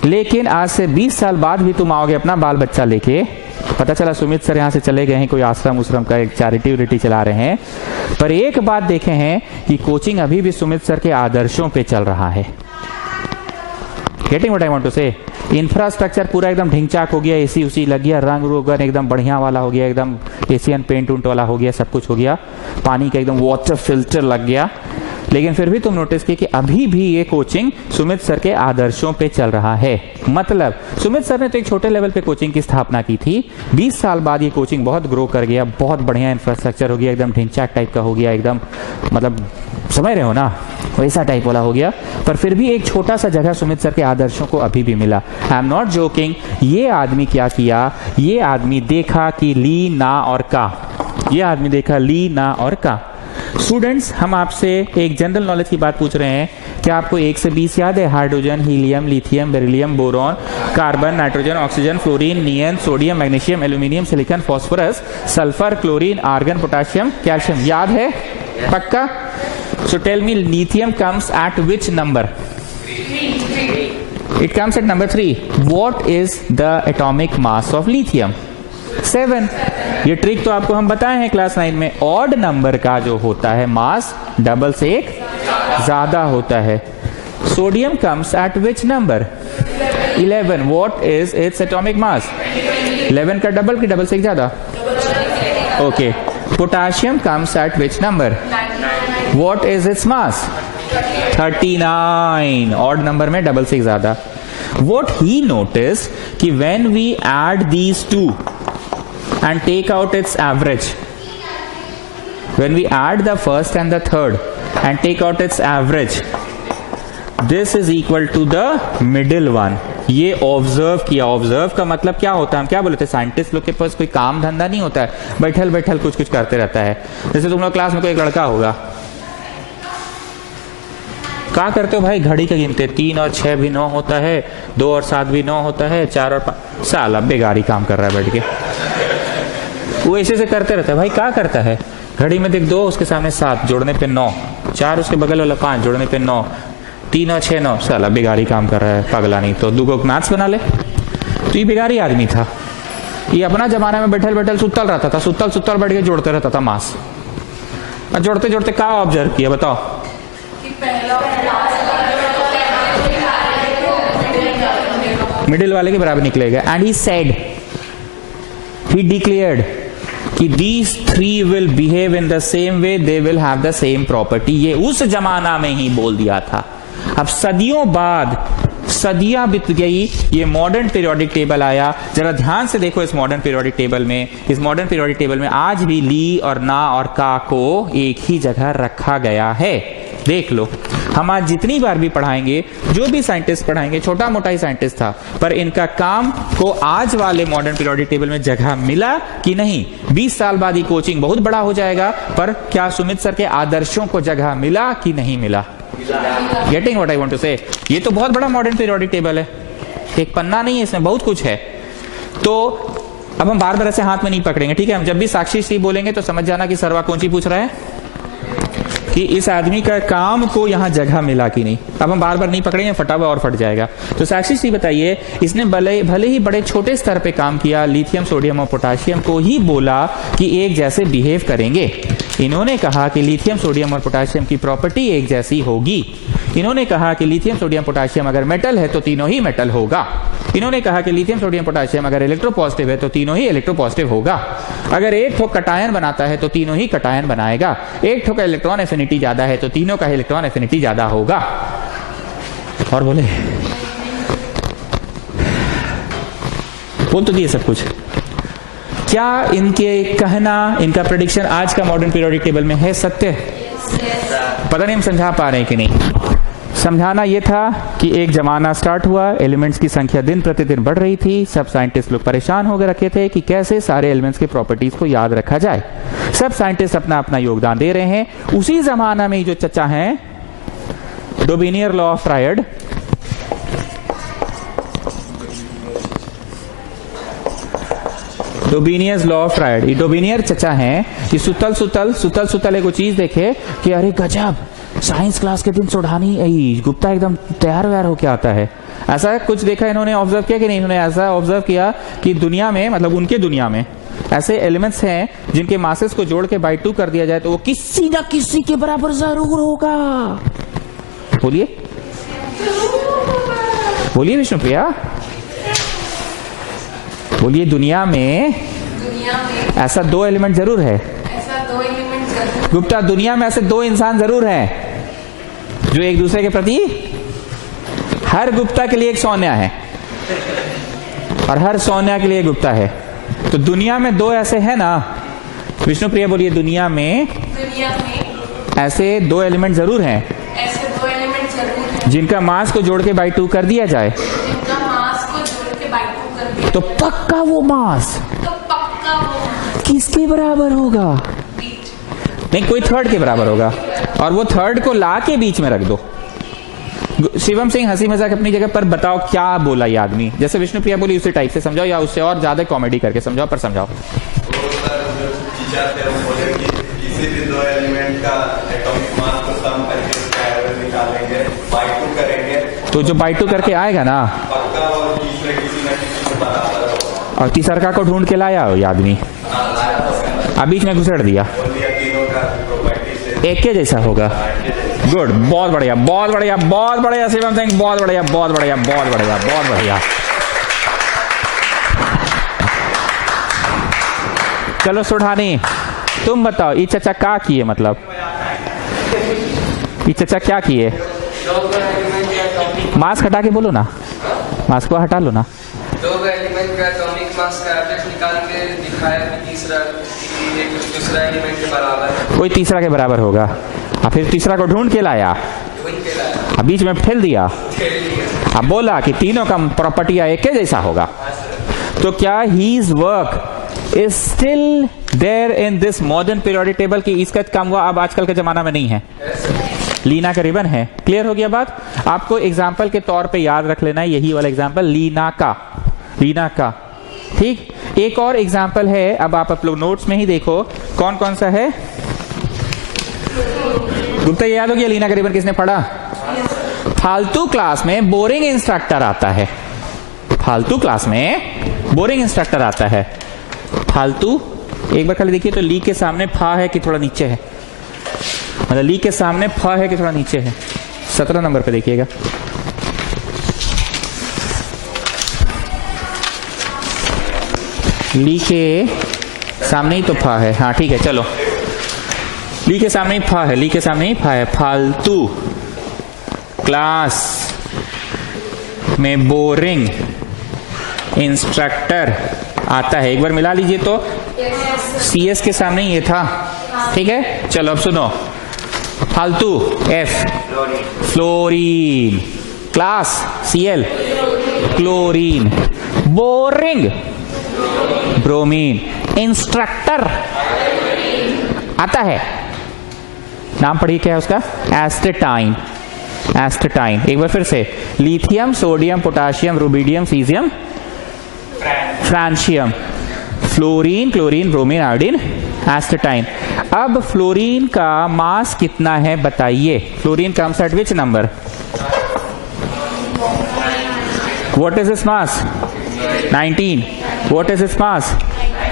लेकिन आज से 20 साल बाद भी तुम आओगे अपना बाल बच्चा लेके, पता चला सुमित सर यहां से चले गए हैं, कोई आश्रम उश्रम का एक चैरिटी चला रहे हैं, पर एक बात देखे हैं कि कोचिंग अभी भी सुमित सर के आदर्शों पे चल रहा है। Getting what I want to say? Infrastructure पूरा एकदम ढिंचाक हो गया, एसी उसी लग गया, रंग रोगन एकदम बढ़िया वाला हो गया, एकदम एशियन पेंट उंट वाला हो गया, सब कुछ हो गया, पानी का एकदम वाटर फिल्टर लग गया, लेकिन फिर भी तुम नोटिस किए कि अभी भी ये कोचिंग सुमित सर के आदर्शों पे चल रहा है। मतलब सुमित सर ने तो एक छोटे लेवल पे कोचिंग की स्थापना की थी, 20 साल बाद ये कोचिंग बहुत ग्रो कर गया, बहुत बढ़िया इंफ्रास्ट्रक्चर हो गया, एकदम ढिंचाक टाइप का हो गया, एकदम मतलब समझ रहे हो ना, वैसा टाइप वाला हो गया, पर फिर भी एक छोटा सा जगह सुमित सर के आदर्शों को अभी भी मिला। I am not joking. ये आदमी क्या किया? ये आदमी देखा कि ली, ना और का, ये आदमी देखा ली, ना और का। स्टूडेंट्स, हम आपसे एक जनरल नॉलेज की बात पूछ रहे हैं, क्या आपको 1 से 20 याद है? Hydrogen, helium, lithium, beryllium, boron, carbon, nitrogen, oxygen, fluorine, neon, sodium, magnesium, aluminium, silicon, phosphorus, sulphur, chlorine, argon, potassium, calcium. याद है? पक्का? So tell me, lithium comes at which number? 3. It comes at number 3. What is the atomic mass of lithium? 7. ये trick तो आपको हम बताए हैं class 9 में। ऑड नंबर का जो होता है मास डबल से एक ज्यादा होता है। Sodium comes at which number? 11. What is its atomic mass? 11 का डबल की डबल से एक ज्यादा? Okay. Potassium comes at which number? What is its mass? 39. Odd number में डबल से ज्यादा। What he noticed कि when we add these two and take out its average, when we add the first and the third and take out its average, this is equal to the middle one. ये observe किया। Observe का मतलब क्या होता है? हम क्या बोले थे, साइंटिस्ट लोग के पास कोई काम धंधा नहीं होता है, बैठल बैठल कुछ कुछ करते रहता है। जैसे तुम लोग क्लास में कोई एक लड़का होगा, क्या करते हो भाई? घड़ी का गिनते, 3 और 6 भी 9 होता है, 2 और 7 भी 9 होता है, 4 और 5। साला बेगारी काम कर रहा है बैठ के, वो ऐसे से करते रहता है। भाई क्या करता है? घड़ी में देख 2, उसके सामने 7, जोड़ने पे 9, 4 उसके बगल वाला 5, जोड़ने पे 9, 3 और 6 9। साला बेगारी काम कर रहा है, पगला नहीं तो दूगो मैथ्स बना ले। तो ये बेगारी आदमी था, ये अपना जमाने में बैठल बैठल सुतल रहता था, सुतल सुतल बैठ के जोड़ते रहता था मास। और जोड़ते जोड़ते क्या ऑब्जर्व किया बताओ? मिडिल वाले के बराबर निकलेगा। And he said, he declared कि these three will behave in the same way, they will have the same property। ये उस जमाना में ही बोल दिया था। अब सदियों बाद, सदियां बीत गई, ये मॉडर्न पीरियोडिक टेबल आया। जरा ध्यान से देखो इस मॉडर्न पीरियोडिक टेबल में, इस मॉडर्न पीरियोडिक टेबल में आज भी ली और ना और का को एक ही जगह रखा गया है। देख लो, हम आज जितनी बार भी पढ़ाएंगे, जो भी साइंटिस्ट पढ़ाएंगे, छोटा मोटा ही साइंटिस्ट था, पर इनका काम को आज वाले मॉडर्न पीरियोडिक टेबल में जगह मिला कि नहीं? 20 साल बाद ये कोचिंग बहुत बड़ा हो जाएगा, पर क्या सुमित सर के आदर्शों को जगह मिला कि नहीं मिला? Getting what I want to say? ये तो बहुत बड़ा मॉडर्न पीरियोडिक टेबल है, एक पन्ना नहीं है, इसमें बहुत कुछ है। तो अब हम बार बार ऐसे हाथ में नहीं पकड़ेंगे, ठीक है? हम जब भी साक्षी श्री बोलेंगे तो समझ जाना कि सरवा कौन सी पूछ रहा है, कि इस आदमी का काम को यहां जगह मिला कि नहीं। अब हम बार बार नहीं पकड़ेंगे, फटा हुआ और फट जाएगा। तो साक्षी श्री बताइए, इसने भले ही बड़े छोटे स्तर पे काम किया, लिथियम, सोडियम और पोटाशियम को ही बोला कि एक जैसे बिहेव करेंगे। इन्होंने कहा कि लिथियम, सोडियम और पोटाशियम की प्रॉपर्टी एक जैसी होगी। इन्होंने कहा कि लिथियम, सोडियम, पोटाशियम अगर मेटल है तो तीनों ही मेटल होगा। इन्होंने कहा कि लिथियम, सोडियम, पोटाशियम अगर इलेक्ट्रोपॉजिटिव है तो तीनों ही इलेक्ट्रोपॉजिटिव होगा। अगर एक ठोक कटायन बनाता है तो तीनों ही कटायन बनाएगा। एक ठोक का इलेक्ट्रॉन एफिनिटी ज्यादा है तो तीनों का इलेक्ट्रॉन एफिनिटी ज्यादा होगा। और बोले बोल तो दिए सब कुछ। क्या इनके कहना, इनका प्रेडिक्शन आज का मॉडर्न पीरियोडिक टेबल में है सत्य? पता नहीं हम समझा पा रहे हैं कि नहीं। समझाना ये था कि एक जमाना स्टार्ट हुआ, एलिमेंट्स की संख्या दिन प्रतिदिन बढ़ रही थी, सब साइंटिस्ट लोग परेशान हो गए रखे थे कि कैसे सारे एलिमेंट्स के प्रॉपर्टीज को याद रखा जाए। सब साइंटिस्ट अपना अपना योगदान दे रहे हैं। उसी जमाना में जो चचा हैं, Dobereiner law of triad, Dobereiner's law of triad, ये डोबिनियर चचा हैं कि सुतल सुतल सुतल सुतल एगो चीज देखे कि अरे गजब, साइंस क्लास के दिन सोढ़ानी गुप्ता एकदम तैयार व्यार होके आता है। ऐसा कुछ देखा इन्होंने, ऑब्जर्व किया कि नहीं? इन्होंने ऐसा ऑब्जर्व किया कि दुनिया में, मतलब उनके दुनिया में ऐसे एलिमेंट्स हैं जिनके मासेस को जोड़ के बाई 2 कर दिया जाए तो वो किसी ना किसी के बराबर जरूर होगा। बोलिए बोलिए विष्णुप्रिया, बोलिए। दुनिया में ऐसा 2 एलिमेंट जरूर है। गुप्ता, दुनिया में ऐसे 2 इंसान जरूर हैं जो एक दूसरे के प्रति, हर गुप्ता के लिए एक सोनिया है और हर सोनिया के लिए गुप्ता है। तो दुनिया में 2 ऐसे हैं ना विष्णुप्रिया? बोलिए, दुनिया में ऐसे 2 एलिमेंट जरूर हैं, ऐसे 2 एलिमेंट जरूर हैं जिनका मास को जोड़ के बाई 2 कर दिया जाए, जिनका मास को जोड़ के बाई 2 कर दिया तो पक्का वो मास तो पक्का वो किसके बराबर होगा? नहीं, कोई थर्ड के बराबर होगा, और वो थर्ड को ला के बीच में रख दो। शिवम सिंह, हंसी मजाक अपनी जगह पर बताओ क्या बोला ये आदमी। जैसे विष्णुप्रिया बोली उसी टाइप से समझाओ, या उससे और ज्यादा कॉमेडी करके समझाओ, पर समझाओ। किसी भी 2 एलिमेंट का एटॉमिक मास को सम करके उसका एवरेज निकालेंगे, बाई 2 करेंगे, तो जो बाई 2 करके आएगा ना, पक्का और तीसरे किसी न किसी के बराबर होगा। और तीसरा को ढूंढ के लाया हो ये आदमी, अब बीच में घुसेड़ दिया, तीनों का प्रॉपर्टी से एक के जैसा होगा। गुड, बहुत बढ़िया बहुत बढ़िया बहुत बढ़िया शिवम सिंह, बहुत बढ़िया बहुत बढ़िया बहुत बढ़िया बहुत बढ़िया। चलो सुढ़ानी, तुम बताओ ये चचा क्या किए? मतलब ये चचा क्या किए? मास्क हटा के बोलो ना, मास्क को हटा लो ना। 2 एलिमेंट का एटॉमिक मास का एवरेज निकाल के दिखाया कि तीसरा एक दूसरा एलिमेंट के बराबर है, कोई तीसरा के बराबर होगा, और फिर तीसरा को ढूंढ के लाया, अब बीच में ठेल दिया, अब बोला कि तीनों का प्रॉपर्टी एक के जैसा होगा। तो क्या his work is still there in this modern periodic table? की इसका काम हुआ अब आजकल के जमाना में नहीं है, लीना का रिबन है। क्लियर हो गया बात? आपको एग्जाम्पल के तौर पे याद रख लेना है यही वाला एग्जाम्पल, लीना का। ठीक, एक और एग्जाम्पल है, अब आप लोग नोट्स में ही देखो कौन कौन सा है। गुप्ता, ये याद हो गया लीना का रिबन किसने पढ़ा? फालतू क्लास में बोरिंग इंस्ट्रक्टर आता है, फालतू क्लास में बोरिंग इंस्ट्रक्टर आता है। फालतू, एक बार खाली देखिए तो ली के सामने फा है कि थोड़ा नीचे है? मतलब ली के सामने फा है कि थोड़ा नीचे है? 17 नंबर पे देखिएगा। ली के सामने ही तो फा है, हाँ ठीक है चलो, ली के सामने ही फा है, ली के सामने ही फा है। फालतू क्लास में बोरिंग इंस्ट्रक्टर आता है, एक बार मिला लीजिए तो CS के सामने ही ये था, ठीक है। चलो अब सुनो, फालतू F fluorine, class CL chlorine, boring bromine, instructor आता है, नाम पढ़िए क्या है उसका? एस्टेटाइन। एस्टेटाइन, एक बार फिर से, lithium, sodium, potassium, rubidium, caesium, francium, fluorine, chlorine, bromine, iodine, astatine. अब फ्लोरीन का मास कितना है बताइए? Fluorine comes at which number? What is its mass? 19। What is its mass?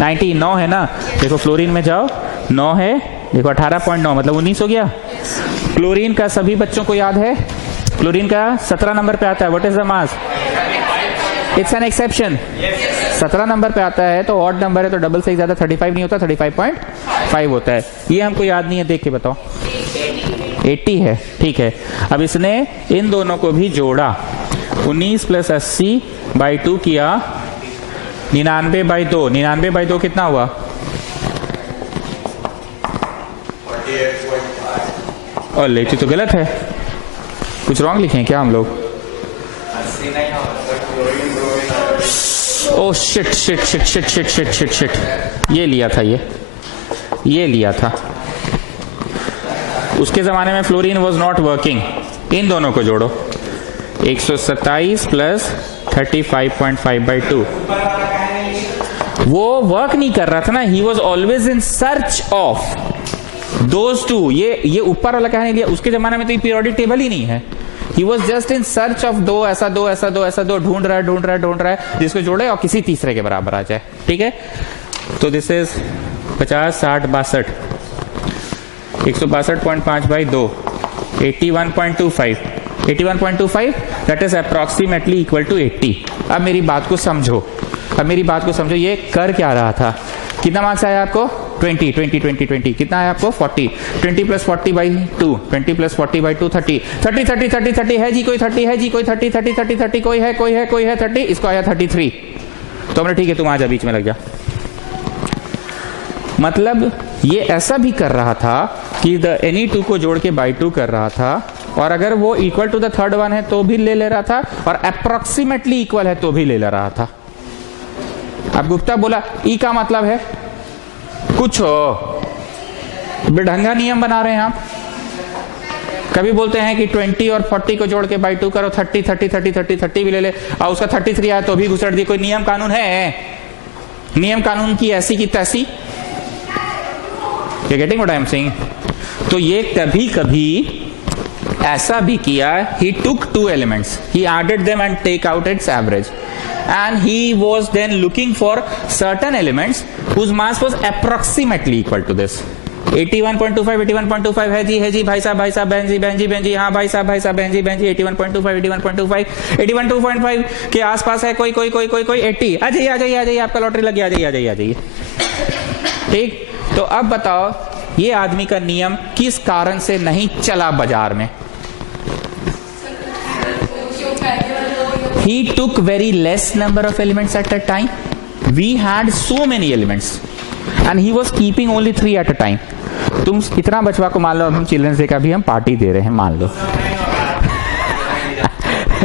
19। 9 है ना? देखो फ्लोरीन में जाओ, 9 है, देखो 18.9 मतलब 19 हो गया। क्लोरीन का सभी बच्चों को याद है, क्लोरीन का 17 नंबर पे आता है। What is the mass? It's an exception, 17 number पे आता है तो ऑड नंबर है तो डबल से ही ज्यादा 35 नहीं होता, 35.5 होता है। ये हमको याद नहीं है, देख के बताओ। 80 है, ठीक है। अब इसने इन दोनों को भी जोड़ा, 19 + 80/2 किया, 99/2। 99/2 कितना हुआ? 48.5। और लेती तो गलत है, कुछ रॉन्ग लिखे हैं क्या हम लोग? Oh shit shit shit shit shit shit shit shit, ये लिया था, ये लिया था। उसके जमाने में फ्लोरीन वॉज नॉट वर्किंग। इन दोनों को जोड़ो, 127 प्लस 35.5/2, वो वर्क नहीं कर रहा था ना। He was always in search of those two. ये ऊपर वाला कहने लिया, उसके जमाने में तो ये पीरियोडिक टेबल ही नहीं है। He was just in search of दो ऐसा दो ऐसा दो ऐसा दो, ढूंढ रहा है जिसको जोड़े और किसी तीसरे के बराबर आ जाए। ठीक है, तो this is 50 60 62, 162.5/2, 81.25 that is approximately equal to 80। अब मेरी बात को समझो, ये कर क्या रहा था? कितना मार्क्स आया आपको? 20 कितना आया आपको? 40। 20 प्लस 40/2, 20 प्लस 40/2 30 है जी, कोई 30 है जी, कोई 30 कोई है 30, इसको आया 33। तो हमने ठीक है, तुम आ जा, बीच में लग जा। मतलब ये ऐसा भी कर रहा था कि एनी टू को जोड़ के बाई 2 कर रहा था, और अगर वो equal to the third one है तो भी ले रहा था, और अप्रोक्सीमेटली इक्वल है तो भी ले रहा था। अब गुप्ता बोला ई का मतलब है कुछ हो, बेढंगा नियम बना रहे हैं आप। कभी बोलते हैं कि 20 और 40 को जोड़ के बाई 2 करो, 30 भी ले ले, और उसका 33 आया तो भी घुसड़ दिए। कोई नियम कानून है? नियम कानून की ऐसी की तैसी। You're getting what I am saying? तो ये कभी ऐसा भी किया, he took two elements, he added them and take out its average, and he was then looking for certain elements whose mass was approximately equal to this. 81.25 है जी भाई साहब बहन जी, हाँ भाई साहब बहन जी 81.5 के आसपास है कोई 80। आ जाइए आपका लॉटरी लग गया, आ जाइए। ठीक, तो अब बताओ ये आदमी का नियम किस कारण से नहीं चला बाजार में? He took very less number of elements at a time. We had so many elements and he was keeping only 3 at a time. तुम इतना बचवा को मान लो, हम चिल्ड्रंस डे का भी हम पार्टी दे रहे हैं, मान लो।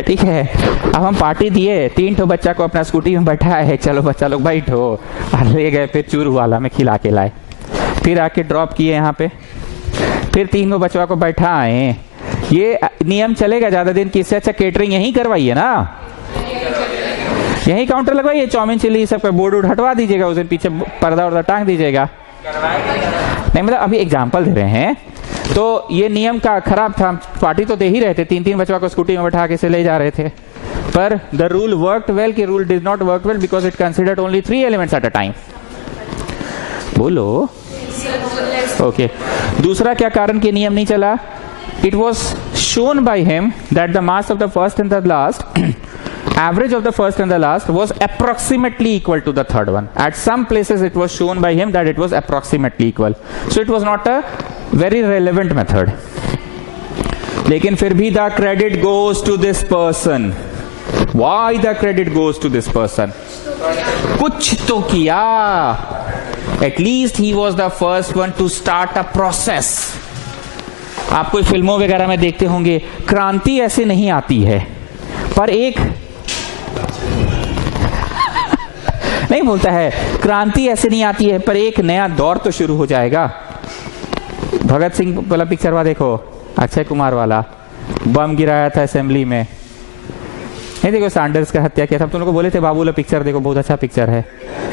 ठीक है, अब हम पार्टी दिए, 3 ठो बच्चा को अपना स्कूटी में बैठाया है, चलो बच्चा लोग बैठो, और ले गए, फिर चूरू वाला में खिला के लाए, फिर आके ड्रॉप किए यहाँ पे, फिर 3 बचवा को बैठाए। ये नियम चलेगा ज्यादा दिन? किससे अच्छा केटरिंग यही करवाइए ना, यही काउंटर लगवाइए, चाउमीन चिल्ली सबका बोर्ड हटवा दीजिएगा, उस दिन पीछे पर्दा टांग दीजिएगा। नहीं, मतलब अभी एग्जाम्पल दे रहे हैं। तो ये नियम का खराब था, पार्टी तो दे ही रहे थे, 3 बचवा को स्कूटी में बैठा के से ले जा रहे थे, पर द रूल वर्कड वेल कि rule did not work well because it considered only 3 elements at a time. बोलो ओके। दूसरा क्या कारण के नियम नहीं चला? It was shown by him that the mass of the first and the last, average of the first and the last was approximately equal to the third one. At some places it was shown by him that it was approximately equal, so it was not a very relevant method. लेकिन फिर भी the credit goes to this person. Why the credit goes to this person? कुछ तो किया, at least he was the first one to start a process. आप कोई फिल्मों वगैरह में देखते होंगे, क्रांति ऐसे नहीं आती है, पर एक नहीं बोलता है, क्रांति ऐसे नहीं आती है पर एक नया दौर तो शुरू हो जाएगा। भगत सिंह वाला पिक्चर वाला देखो, अक्षय कुमार वाला, बम गिराया था असेंबली में, नहीं देखो सैंडर्स का हत्या किया था। तुम लोग को बोले थे बाबूला पिक्चर देखो, बहुत अच्छा पिक्चर है,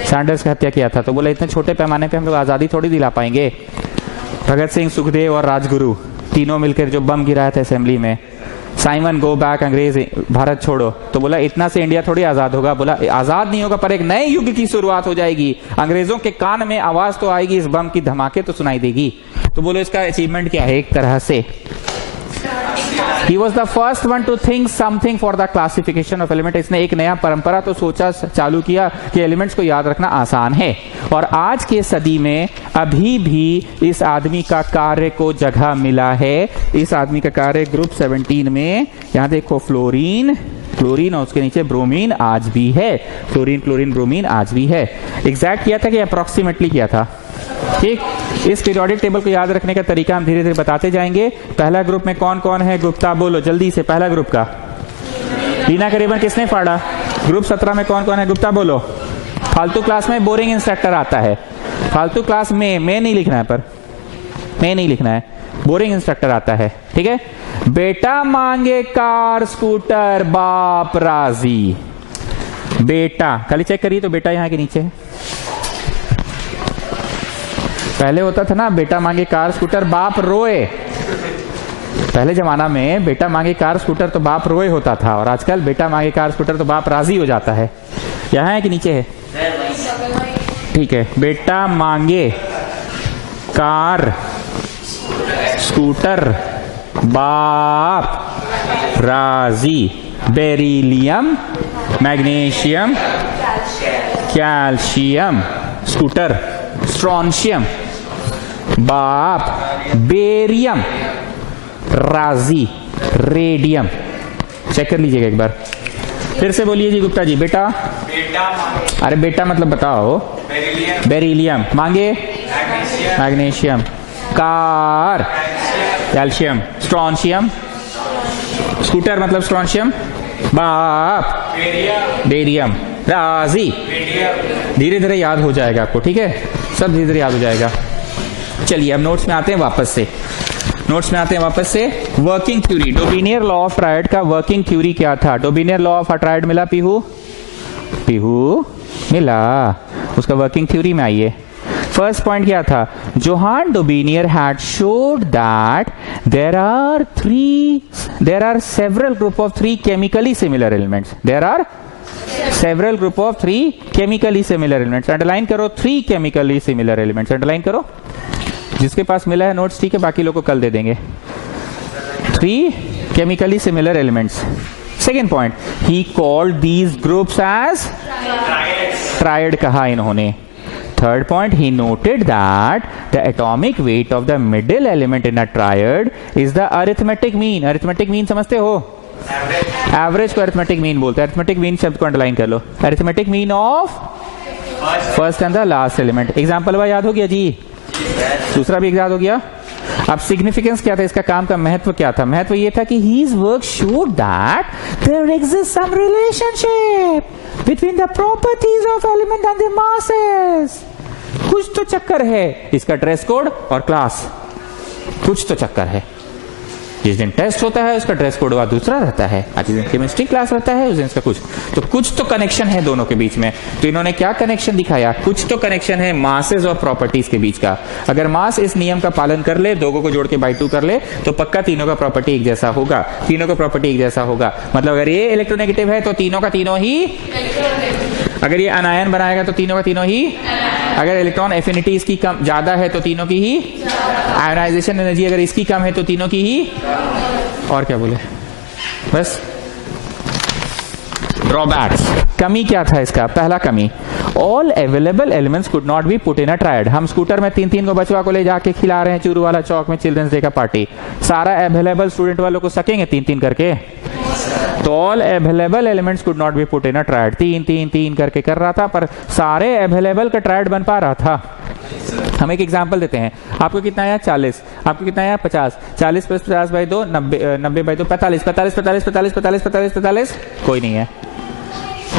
सैंडर्स का हत्या किया था, तो बोला इतने छोटे पैमाने पे हम लोग आजादी थोड़ी दिला पाएंगे। भगत सिंह, सुखदेव और राजगुरु तीनों मिलकर जो बम गिराया था असेंबली में, साइमन गो बैक, अंग्रेज भारत छोड़ो, तो बोला इतना से इंडिया थोड़ी आजाद होगा, बोला आजाद नहीं होगा पर एक नए युग की शुरुआत हो जाएगी, अंग्रेजों के कान में आवाज तो आएगी, इस बम की धमाके तो सुनाई देगी। तो बोलो इसका अचीवमेंट क्या है? एक तरह से He was the first one to think something for the classification of element. इसने एक नया परंपरा तो सोचा, चालू किया कि एलिमेंट्स को याद रखना आसान है, और आज के सदी में अभी भी इस आदमी का कार्य को जगह मिला है। इस आदमी का कार्य ग्रुप 17 में, यहाँ देखो फ्लोरीन और उसके नीचे ब्रोमीन आज भी है, फ्लोरीन क्लोरीन ब्रोमीन आज भी है। एग्जैक्ट किया था कि अप्रोक्सीमेटली किया था? ठीक, इस पीरियोडिक टेबल को याद रखने का तरीका हम धीरे धीरे बताते जाएंगे। पहला ग्रुप में कौन कौन है गुप्ता, बोलो जल्दी से। पहला ग्रुप का लीना का रिबन किसने फाड़ा? ग्रुप 17 में कौन कौन है गुप्ता बोलो। फालतू क्लास में बोरिंग इंस्ट्रक्टर आता है, फालतू क्लास में नहीं लिखना है, पर में नहीं लिखना है, बोरिंग इंस्ट्रक्टर आता है। ठीक है, बेटा मांगे कार स्कूटर बाप राजी। बेटा खाली चेक करिए तो बेटा यहाँ के नीचे है। पहले होता था ना बेटा मांगे कार स्कूटर बाप रोए। पहले जमाना में बेटा मांगे कार स्कूटर तो बाप रोए होता था, और आजकल बेटा मांगे कार स्कूटर तो बाप राजी हो जाता है। यहाँ है कि नीचे है? ठीक है, बेटा मांगे कार स्कूटर बाप राजी। Beryllium, magnesium, calcium, scooter, strontium, बाप, बेरियम, राजी, रेडियम। चेक कर लीजिएगा एक बार, फिर से बोलिए जी गुप्ता जी। बेटा, अरे बेटा मतलब बताओ। बेरिलियम, मांगे magnesium, car calcium, strontium, scooter मतलब स्ट्रोंशियम, बाप बेरियम, राजी। धीरे धीरे याद हो जाएगा आपको, ठीक है, सब धीरे धीरे याद हो जाएगा। चलिए अब नोट्स में आते हैं वापस से। Working theory, Dobereiner law of triad का वर्किंग थ्योरी क्या था? डोबिनियर लॉ ऑफ ट्रायड मिला पीहू मिला, उसका वर्किंग थ्योरी में आइए। फर्स्ट पॉइंट क्या था? Johann Dobereiner had shown that there are several group of 3 chemically similar elements. Underline करो, 3 केमिकली सिमिलर एलिमेंट्स अंडरलाइन करो। जिसके पास मिला है नोट्स ठीक है, बाकी लोग को कल दे देंगे। 3 chemically similar elements. Second point, he called these groups as triad कहा इन्होंने। Third point, he noted that the atomic weight of the middle element in a triad is the arithmetic mean। arithmetic mean समझते हो? Average को arithmetic mean बोलते हैं। arithmetic mean शब्द को underline कर लो। arithmetic mean of first and the last element. Example वाला याद हो गया जी? दूसरा भी याद हो गया। अब सिग्निफिकेंस क्या था इसका, काम का महत्व क्या था? महत्व ये था कि his work showed that there exists some relationship between the properties of element and their masses। कुछ तो चक्कर है इसका, ड्रेस कोड और क्लास, कुछ तो चक्कर है। जिस दिन टेस्ट होता है उसका ड्रेस कोड दूसरा रहता है, जिस दिन केमिस्ट्री क्लास रहता है उस दिन इसका कुछ तो कनेक्शन है दोनों के बीच में। तो इन्होंने क्या कनेक्शन दिखाया? कुछ तो कनेक्शन है मासेस और प्रॉपर्टीज के बीच का। अगर मास इस नियम का पालन कर ले, दो को जोड़ के बाई 2 कर ले, तो पक्का तीनों का प्रॉपर्टी एक जैसा होगा। मतलब अगर ये इलेक्ट्रोनेगेटिव है तो तीनों का तीनों ही, अगर ये अनायन बनाएगा तो तीनों का तीनों ही, अगर इलेक्ट्रॉन एफिनिटी इसकी कम ज्यादा है तो तीनों की ही, आयोनाइजेशन एनर्जी अगर इसकी कम है तो तीनों की ही, और क्या बोले बस। ड्रॉबैक्स, कमी क्या था इसका? पहला कमी, all available elements could not be put in a triad. हम स्कूटर में 3-3 को बचवा को ले जाके खिला रहे हैं चूरू वाला चौक में चिल्ड्रंस डे का पार्टी, सारा अवेलेबल स्टूडेंट वालों को सकेंगे 3-3 करके? तो all available elements could not be put in a triad. 3-3-3 करके कर रहा था, पर सारे अवेलेबल का ट्रायड बन पा रहा था। हम एक एग्जांपल देते हैं। आपको कितना आया? 40। आपको कितना आया? 50। 40 + 50/2 90/2 45। कोई नहीं है।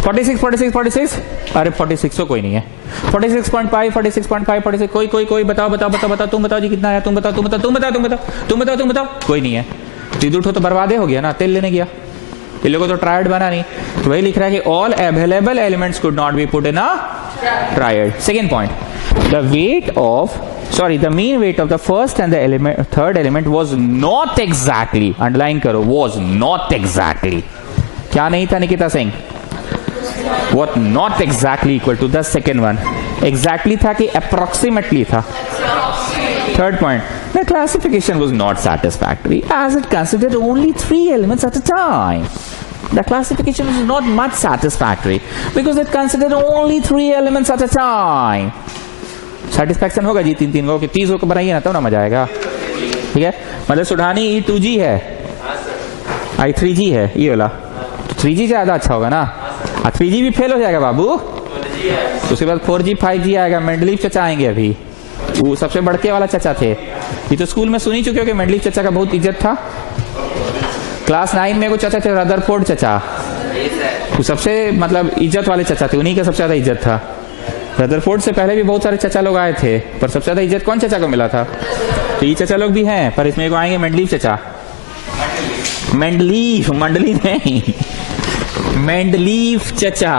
46। अरे 46 तो कोई नहीं है। 46.5 46 कोई बताओ तुम बताओ जी कितना आया? तुम बताओ कोई नहीं है। तीन उठो तो बर्बादे हो गया ना, तेल लेने गया। इन लोगों तो ट्रायड बना नहीं, तो वही लिख रहा है कि all available elements could not be put in a triad. Second point, the mean weight of the first and the third element was not exactly, underline करो, was not exactly, क्या नहीं था Nikita Singh? What not exactly equal to the second one, exactly था कि approximately था? Third point, the classification was not satisfactory as it considered only 3 elements at a time. The classification was not much satisfactory because it considered only 3 elements at a time. Satisfaction होगा जी 3-3 को कि 30 को बनाइए ना, तब ना मजा आएगा। ठीक है, मतलब सुढ़ानी E2G है, I3G है, ये वाला तो 3G ज्यादा अच्छा होगा ना। 3G भी फेल हो जाएगा बाबू, उसके बाद 4G 5G आएगा। मेंडलीव चचा आएंगे अभी, वो सबसे बड़के वाला चचा थे। ये तो स्कूल में सुन ही चुके हो कि मेंडलीफ चचा का बहुत इज्जत था। क्लास 9 में वो चचा थे रदरफोर्ड चचा, वो सबसे मतलब इज्जत वाले चचा थे, उन्हीं का सबसे ज्यादा इज्जत था। रदरफोर्ड से पहले भी बहुत सारे चचा लोग आए थे, पर सबसे ज्यादा इज्जत कौन चचा को मिला था? तो ये चचा लोग भी हैं, पर इसमें आएंगे मेंडलीफ चचा। मेंडलीफ, मंडली नहीं, मेंडलीफ चचा।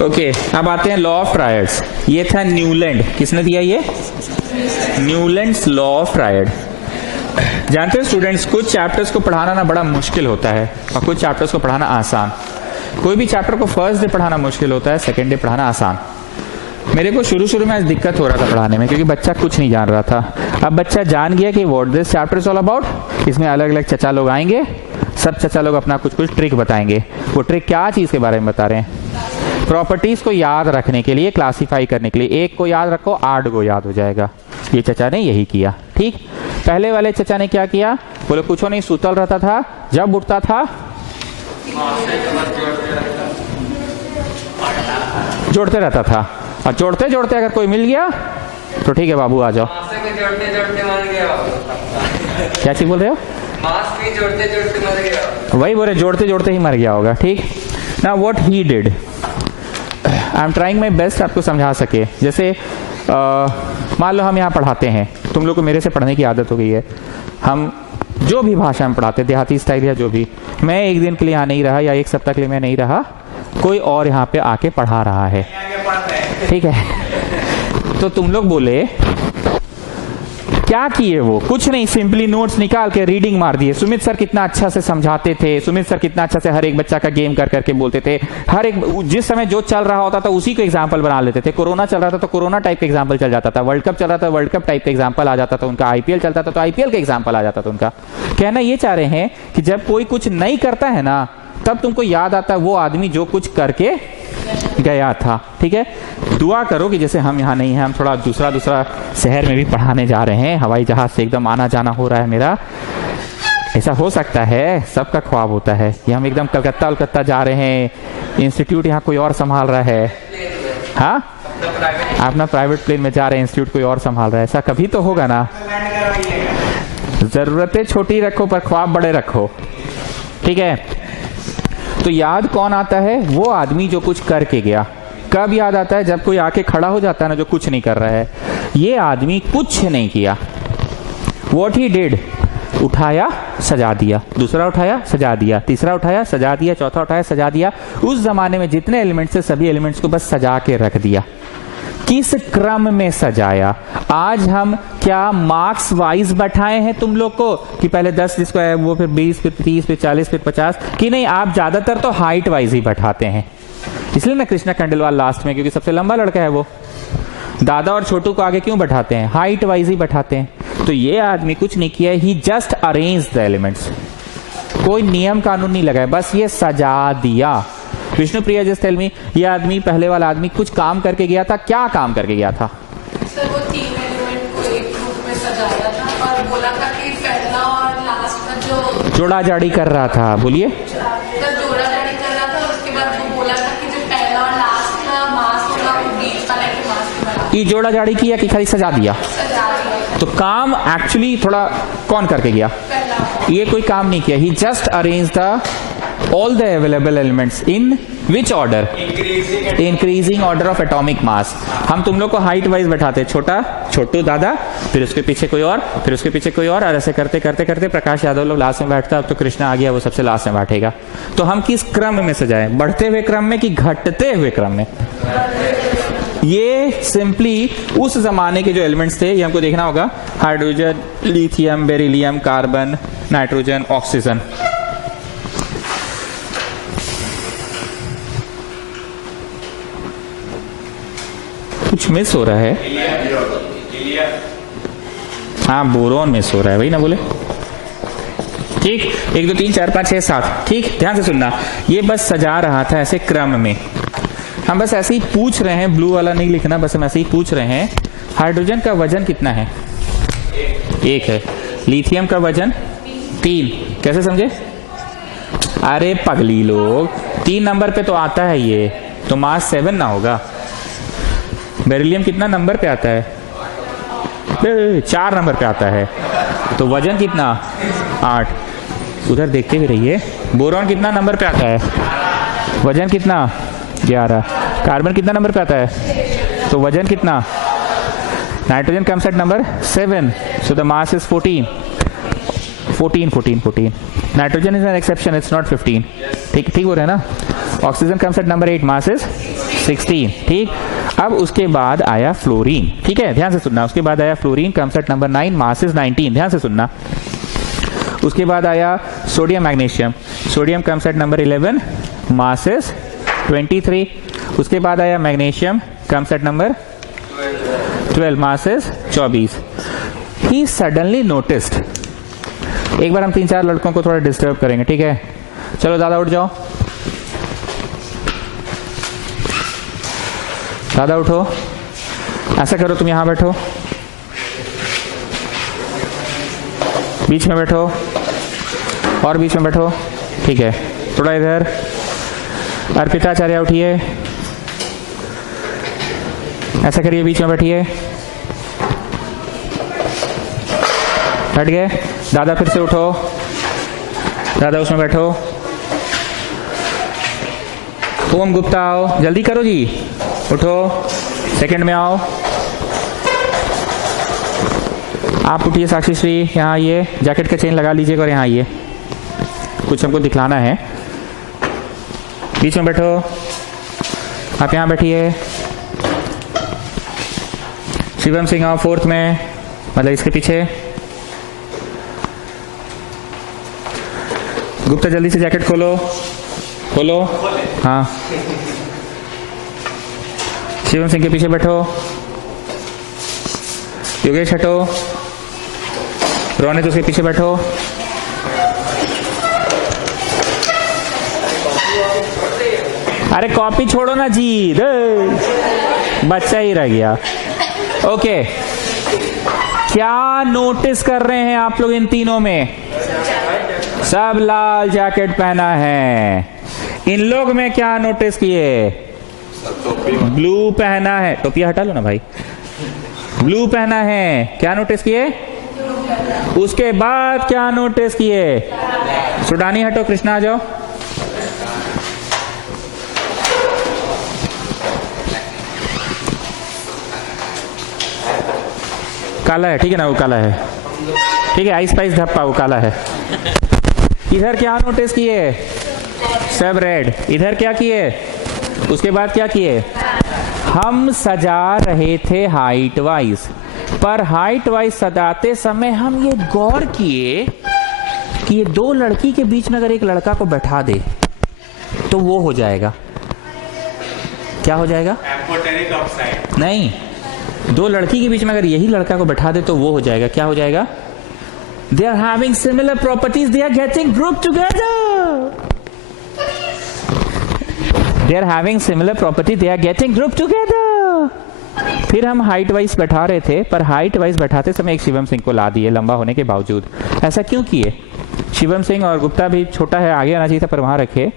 ओके, अब आते हैं लॉ ऑफ ट्रायड्स। ये था न्यूलैंड, किसने दिया ये? Newlands law of triad. जानते हो स्टूडेंट्स, कुछ चैप्टर्स को पढ़ाना ना बड़ा मुश्किल होता है और कुछ चैप्टर्स को पढ़ाना आसान। कोई भी चैप्टर को फर्स्ट डे पढ़ाना मुश्किल होता है, सेकेंड डे पढ़ाना आसान। मेरे को शुरू में आज दिक्कत हो रहा था पढ़ाने में, क्योंकि बच्चा कुछ नहीं जान रहा था। अब बच्चा जान गया कि what this chapter is all about. इसमें अलग अलग चचा लोग आएंगे, सब चचा लोग अपना कुछ कुछ ट्रिक बताएंगे। वो ट्रिक क्या चीज के बारे में बता रहे हैं? प्रॉपर्टीज को याद रखने के लिए, क्लासिफाई करने के लिए। एक को याद रखो, 8 को याद हो जाएगा। ये चचा ने यही किया। ठीक, पहले वाले चचा ने क्या किया? बोले कुछ नहीं, सुतल रहता था, जब उठता था जोड़ते रहता था, और जोड़ते जोड़ते अगर कोई मिल गया तो ठीक है बाबू आ जाओ। जोड़ते जोड़ते मर गया। क्या चीज बोल रहे हो? मास भी जोड़ते जोड़ते मर गया। वही बोले, जोड़ते जोड़ते ही मर गया होगा। ठीक, now what he did, I am trying my best आपको समझा सके। जैसे मान लो हम यहाँ पढ़ाते हैं, तुम लोग को मेरे से पढ़ने की आदत हो गई है, हम जो भी भाषा में पढ़ाते, देहाती स्टाइल या जो भी, मैं एक दिन के लिए यहाँ नहीं रहा या एक सप्ताह के लिए मैं नहीं रहा, कोई और यहाँ पे आके पढ़ा रहा है, ठीक है? तो तुम लोग बोले क्या किए? वो कुछ नहीं, सिंपली नोट्स निकाल के रीडिंग मार दिए। सुमित सर कितना अच्छा से समझाते थे, सुमित सर कितना अच्छा से हर एक बच्चा का गेम कर करके बोलते थे, हर एक जिस समय जो चल रहा होता था उसी को एग्जाम्पल बना लेते थे। कोरोना चल रहा था तो कोरोना टाइप का एग्जाम्पल चल जाता था, वर्ल्ड कप चल रहा था वर्ल्ड कप टाइप का एग्जाम्पल आ जाता था उनका, आईपीएल चलता था तो आईपीएल का एग्जाम्पल आ जाता था उनका। कहना ये चाह रहे हैं कि जब कोई कुछ नहीं करता है ना, तब तुमको याद आता है वो आदमी जो कुछ करके गया था। ठीक है, दुआ करो कि जैसे हम यहाँ नहीं हैं, हम थोड़ा दूसरा शहर में भी पढ़ाने जा रहे हैं, हवाई जहाज से एकदम आना जाना हो रहा है मेरा। ऐसा हो सकता है, सबका ख्वाब होता है कि हम एकदम कलकत्ता जा रहे हैं, इंस्टीट्यूट यहाँ कोई और संभाल रहा है। हाँ, अपना प्राइवेट प्लेन में जा रहे हैं, इंस्टीट्यूट कोई और संभाल रहा है। ऐसा कभी तो होगा ना। जरूरतें छोटी रखो पर ख्वाब बड़े रखो। ठीक है, तो याद कौन आता है? वो आदमी जो कुछ करके गया। कब याद आता है? जब कोई आके खड़ा हो जाता है ना, जो कुछ नहीं कर रहा है। ये आदमी कुछ नहीं किया। What he did, उठाया सजा दिया, दूसरा उठाया सजा दिया, तीसरा उठाया सजा दिया, चौथा उठाया सजा दिया। उस जमाने में जितने एलिमेंट्स थे सभी एलिमेंट्स को बस सजा के रख दिया। किस क्रम में सजाया? आज हम क्या मार्क्स वाइज बैठाए हैं तुम लोग को कि पहले 10 जिसको है वो फिर 20 फिर 30 फिर 40 फिर 50? कि नहीं, आप ज्यादातर तो हाइट वाइज ही बैठाते हैं। इसलिए ना कृष्णा खंडेलवाल लास्ट में, क्योंकि सबसे लंबा लड़का है वो। दादा और छोटू को आगे क्यों बैठाते हैं? हाइट वाइज ही बैठाते हैं। तो ये आदमी कुछ नहीं किया, he just arrange the elements. कोई नियम कानून नहीं लगाया, बस ये सजा दिया। Vishnu Priya just tell me, ये आदमी, पहले वाला आदमी कुछ काम करके गया था। क्या काम करके गया था? सर वो 3 एलिमेंट को एक ग्रुप में सजाया था और बोला था कि पहला और लास्ट का जो जोड़ा जाड़ी कर रहा था। बोलिए। जोड़ा जाड़ी कर रहा था, उसके बाद वो बोला था कि जो पहला और लास्ट का मास होगा वो बीच वाले के मास के बराबर। ये जोड़ा जाड़ी किया कि खाली सजा दिया? सजा दिया। तो काम एक्चुअली थोड़ा कौन करके गया? ये कोई काम नहीं किया। He just arrange the all the available elements in which order? Increasing order of atomic mass. हम तुम लोग को हाइट वाइज बैठाते, छोटा छोटू दादा, फिर उसके पीछे कोई और, फिर उसके पीछे कोई और ऐसे करते करते करते प्रकाश यादव लोग लास्ट में बैठता। अब तो कृष्णा आ गया, वो सबसे लास्ट में बैठेगा। तो हम किस क्रम में सजाए? बढ़ते हुए क्रम में कि घटते हुए क्रम में? ये सिंपली उस जमाने के जो एलिमेंट्स थे, ये हमको देखना होगा। Hydrogen, lithium, beryllium, carbon, nitrogen, oxygen. कुछ मिस हो रहा है। हाँ, बोरोन मिस हो रहा है, वही ना बोले। ठीक, 1 2 3 4 5 6 7। ठीक, ध्यान से सुनना। ये बस सजा रहा था ऐसे क्रम में। हम बस ऐसे ही पूछ रहे हैं, ब्लू वाला नहीं लिखना, बस हम ऐसे ही पूछ रहे हैं। हाइड्रोजन का वजन कितना है? 1 है। लिथियम का वजन 3। कैसे समझे? अरे पगली लोग, 3 नंबर पे तो आता है ये, तो मास 7 ना होगा। बेरिलियम कितना नंबर पे आता है? 4 नंबर पे आता है। तो वजन कितना? 8। उधर देखते भी रहिए। बोरॉन कितना नंबर पे आता है? वजन कितना? 11। कार्बन कितना नंबर पे आता है? तो वजन कितना? Nitrogen comes at number 7, so the mass is 14। Nitrogen is an exception, it's not 15। ठीक हो रहा है ना। Oxygen comes at number 8, mass is 16। ठीक, अब उसके बाद आया फ्लोरीन। ठीक है, ध्यान से सुनना। उसके बाद आया fluorine, comes at number 9, mass is 19। ध्यान से सुनना। उसके बाद आया sodium magnesium. Sodium comes at number 11, mass is 23। उसके बाद आया magnesium, comes at number 12, mass is 24। He suddenly noticed. एक बार हम 3-4 लड़कों को थोड़ा डिस्टर्ब करेंगे, ठीक है? चलो दादा उठ जाओ, दादा उठो। ऐसा करो, तुम यहां बैठो, बीच में बैठो, और बीच में बैठो। ठीक है, थोड़ा इधर। अर्पिताचार्य उठिए, ऐसा करिए, बीच में बैठिए। बैठ गए? दादा फिर से उठो, दादा उसमें बैठो। ओम गुप्ता आओ, जल्दी करो जी, उठो, सेकंड में आओ। आप उठिए साक्षी श्री, यहाँ आइए, जैकेट का चेन लगा लीजिएगा और यहाँ आइए, कुछ हमको दिखलाना है। बीच में बैठो, आप यहाँ बैठिए। शिवम सिंह आओ 4th में, मतलब इसके पीछे। गुप्ता जल्दी से जैकेट खोलो, खोलो। हाँ, शिवम सिंह के पीछे बैठो। योगेश हटो, रोनित उसके पीछे बैठो। अरे कॉपी छोड़ो ना जी, बच्चा ही रह गया। ओके, क्या नोटिस कर रहे हैं आप लोग इन तीनों में? सब लाल जैकेट पहना है। इन लोग में क्या नोटिस किए? ब्लू पहना है। टोपिया हटा लो ना भाई। ब्लू पहना है, क्या नोटिस किए? उसके बाद क्या नोटिस किए? सुडानी हटो, कृष्णा आ जाओ। काला है, ठीक है ना, वो काला है, ठीक है। आइस पाइस धप्पा, वो काला है। इधर क्या नोटिस किए? सब रेड। इधर क्या किए? उसके बाद क्या किए? हम सजा रहे थे हाइट वाइज, पर हाइट वाइज सजाते समय हम ये गौर किए कि ये 2 लड़की के बीच में अगर एक लड़का को बैठा दे तो वो हो जाएगा। क्या हो जाएगा? Amphoteric oxide. नहीं, 2 लड़की के बीच में अगर यही लड़का को बैठा दे तो वो हो जाएगा। क्या हो जाएगा? They are having similar properties. They are getting grouped together. They are having similar properties. They are getting grouped together. फिर हम हाइट वाइज बैठा रहे थे, पर हाइट वाइज बैठाते समय एक शिवम सिंह को ला दिए लंबा होने के बावजूद। ऐसा क्यों किए? शिवम सिंह और गुप्ता भी छोटा है, आगे आना चाहिए था, पर वहां रखे।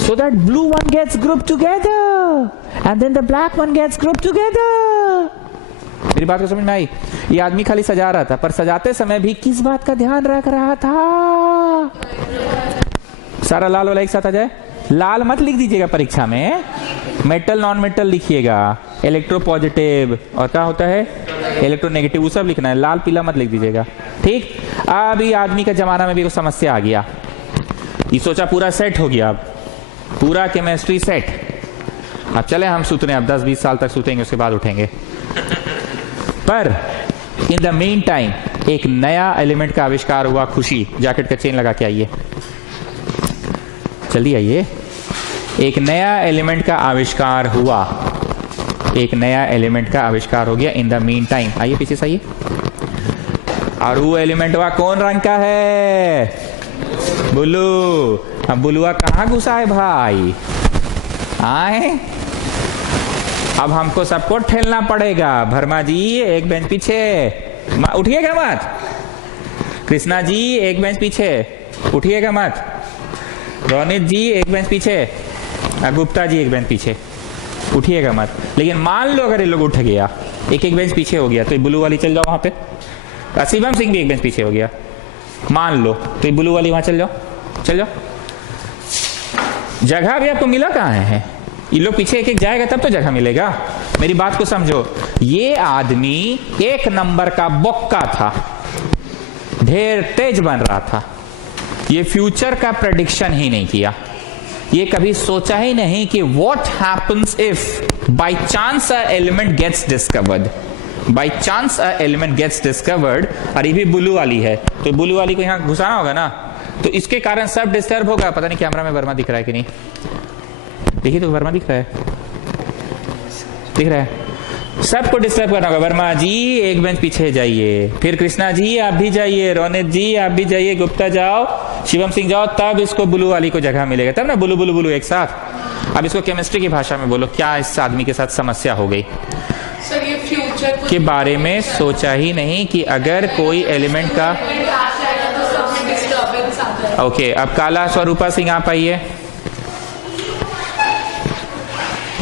So that blue one gets grouped together, and then the black one gets grouped together. मेरी बात को समझ में आई? ये आदमी खाली सजा रहा था, पर सजाते समय भी किस बात का ध्यान रख रहा था? सारा लाल वाला एक साथ आ जाए। लाल मत लिख दीजिएगा परीक्षा में, मेटल नॉन मेटल लिखिएगा, इलेक्ट्रो पॉजिटिव और क्या होता है इलेक्ट्रोनेगेटिव, वो सब लिखना है, लाल पीला मत लिख दीजिएगा, ठीक। अब ये आदमी का जमाना में भी कुछ समस्या आ गया, ये सोचा पूरा सेट हो गया, अब पूरा केमिस्ट्री सेट, अब चले हम सुतने, अब 10-20 साल तक सुतेंगे, उसके बाद उठेंगे। पर इन द मीन टाइम एक नया एलिमेंट का आविष्कार हुआ। खुशी, जैकेट का चेन लगा के आइए, जल्दी आइए। एक नया एलिमेंट का आविष्कार हुआ, एक नया एलिमेंट का आविष्कार हो गया इन द मीन टाइम। आइए पीछे से आइए। और वो एलिमेंट हुआ कौन रंग का है? ब्लू। अब ब्लूआ कहाँ घुसा है भाई? आए, अब हमको सबको ठेलना पड़ेगा। भरमा जी एक बेंच पीछे, उठिएगा मत। कृष्णा जी एक बेंच पीछे, उठिएगा मत। रोनित जी एक बेंच पीछे, गुप्ता जी एक बेंच पीछे, उठिएगा मत। लेकिन मान लो अगर ये लोग उठ गया, एक एक बेंच पीछे हो गया, तो ये ब्लू वाली चल जाओ वहां पे। शिवम सिंह भी एक बेंच पीछे हो गया, मान लो, तो ये ब्लू वाली वहां चल जाओ, चल जाओ। जगह भी आपको मिला कहाँ है? ये लोग पीछे एक एक जाएगा तब तो जगह मिलेगा। मेरी बात को समझो, ये आदमी एक नंबर का बोक्का था, ढेर तेज बन रहा था, ये फ्यूचर का प्रेडिक्शन ही नहीं किया, ये कभी सोचा ही नहीं कि what happens if by chance a element gets discovered, by chance a element gets discovered. और ये भी ब्लू वाली है, तो ब्लू वाली को यहां घुसाना होगा ना, तो इसके कारण सब डिस्टर्ब होगा। पता नहीं कैमरा में वर्मा दिख रहा है कि नहीं, देखिए तो वर्मा दिख रहा है, दिख रहा है, सबको डिस्टर्ब करना होगा। वर्मा जी एक बेंच पीछे जाइए, फिर कृष्णा जी आप भी जाइए, रोनित जी आप भी जाइए, गुप्ता जाओ, शिवम सिंह जाओ, तब इसको ब्लू वाली को जगह मिलेगा, तब ना ब्लू ब्लू ब्लू एक साथ। अब इसको केमिस्ट्री की भाषा में बोलो, क्या इस आदमी के साथ समस्या हो गई? सर ये फ्यूचर के बारे में सोचा ही नहीं कि अगर कोई एलिमेंट का। ओके, अब काला स्वरूपा सिंह आप आइए।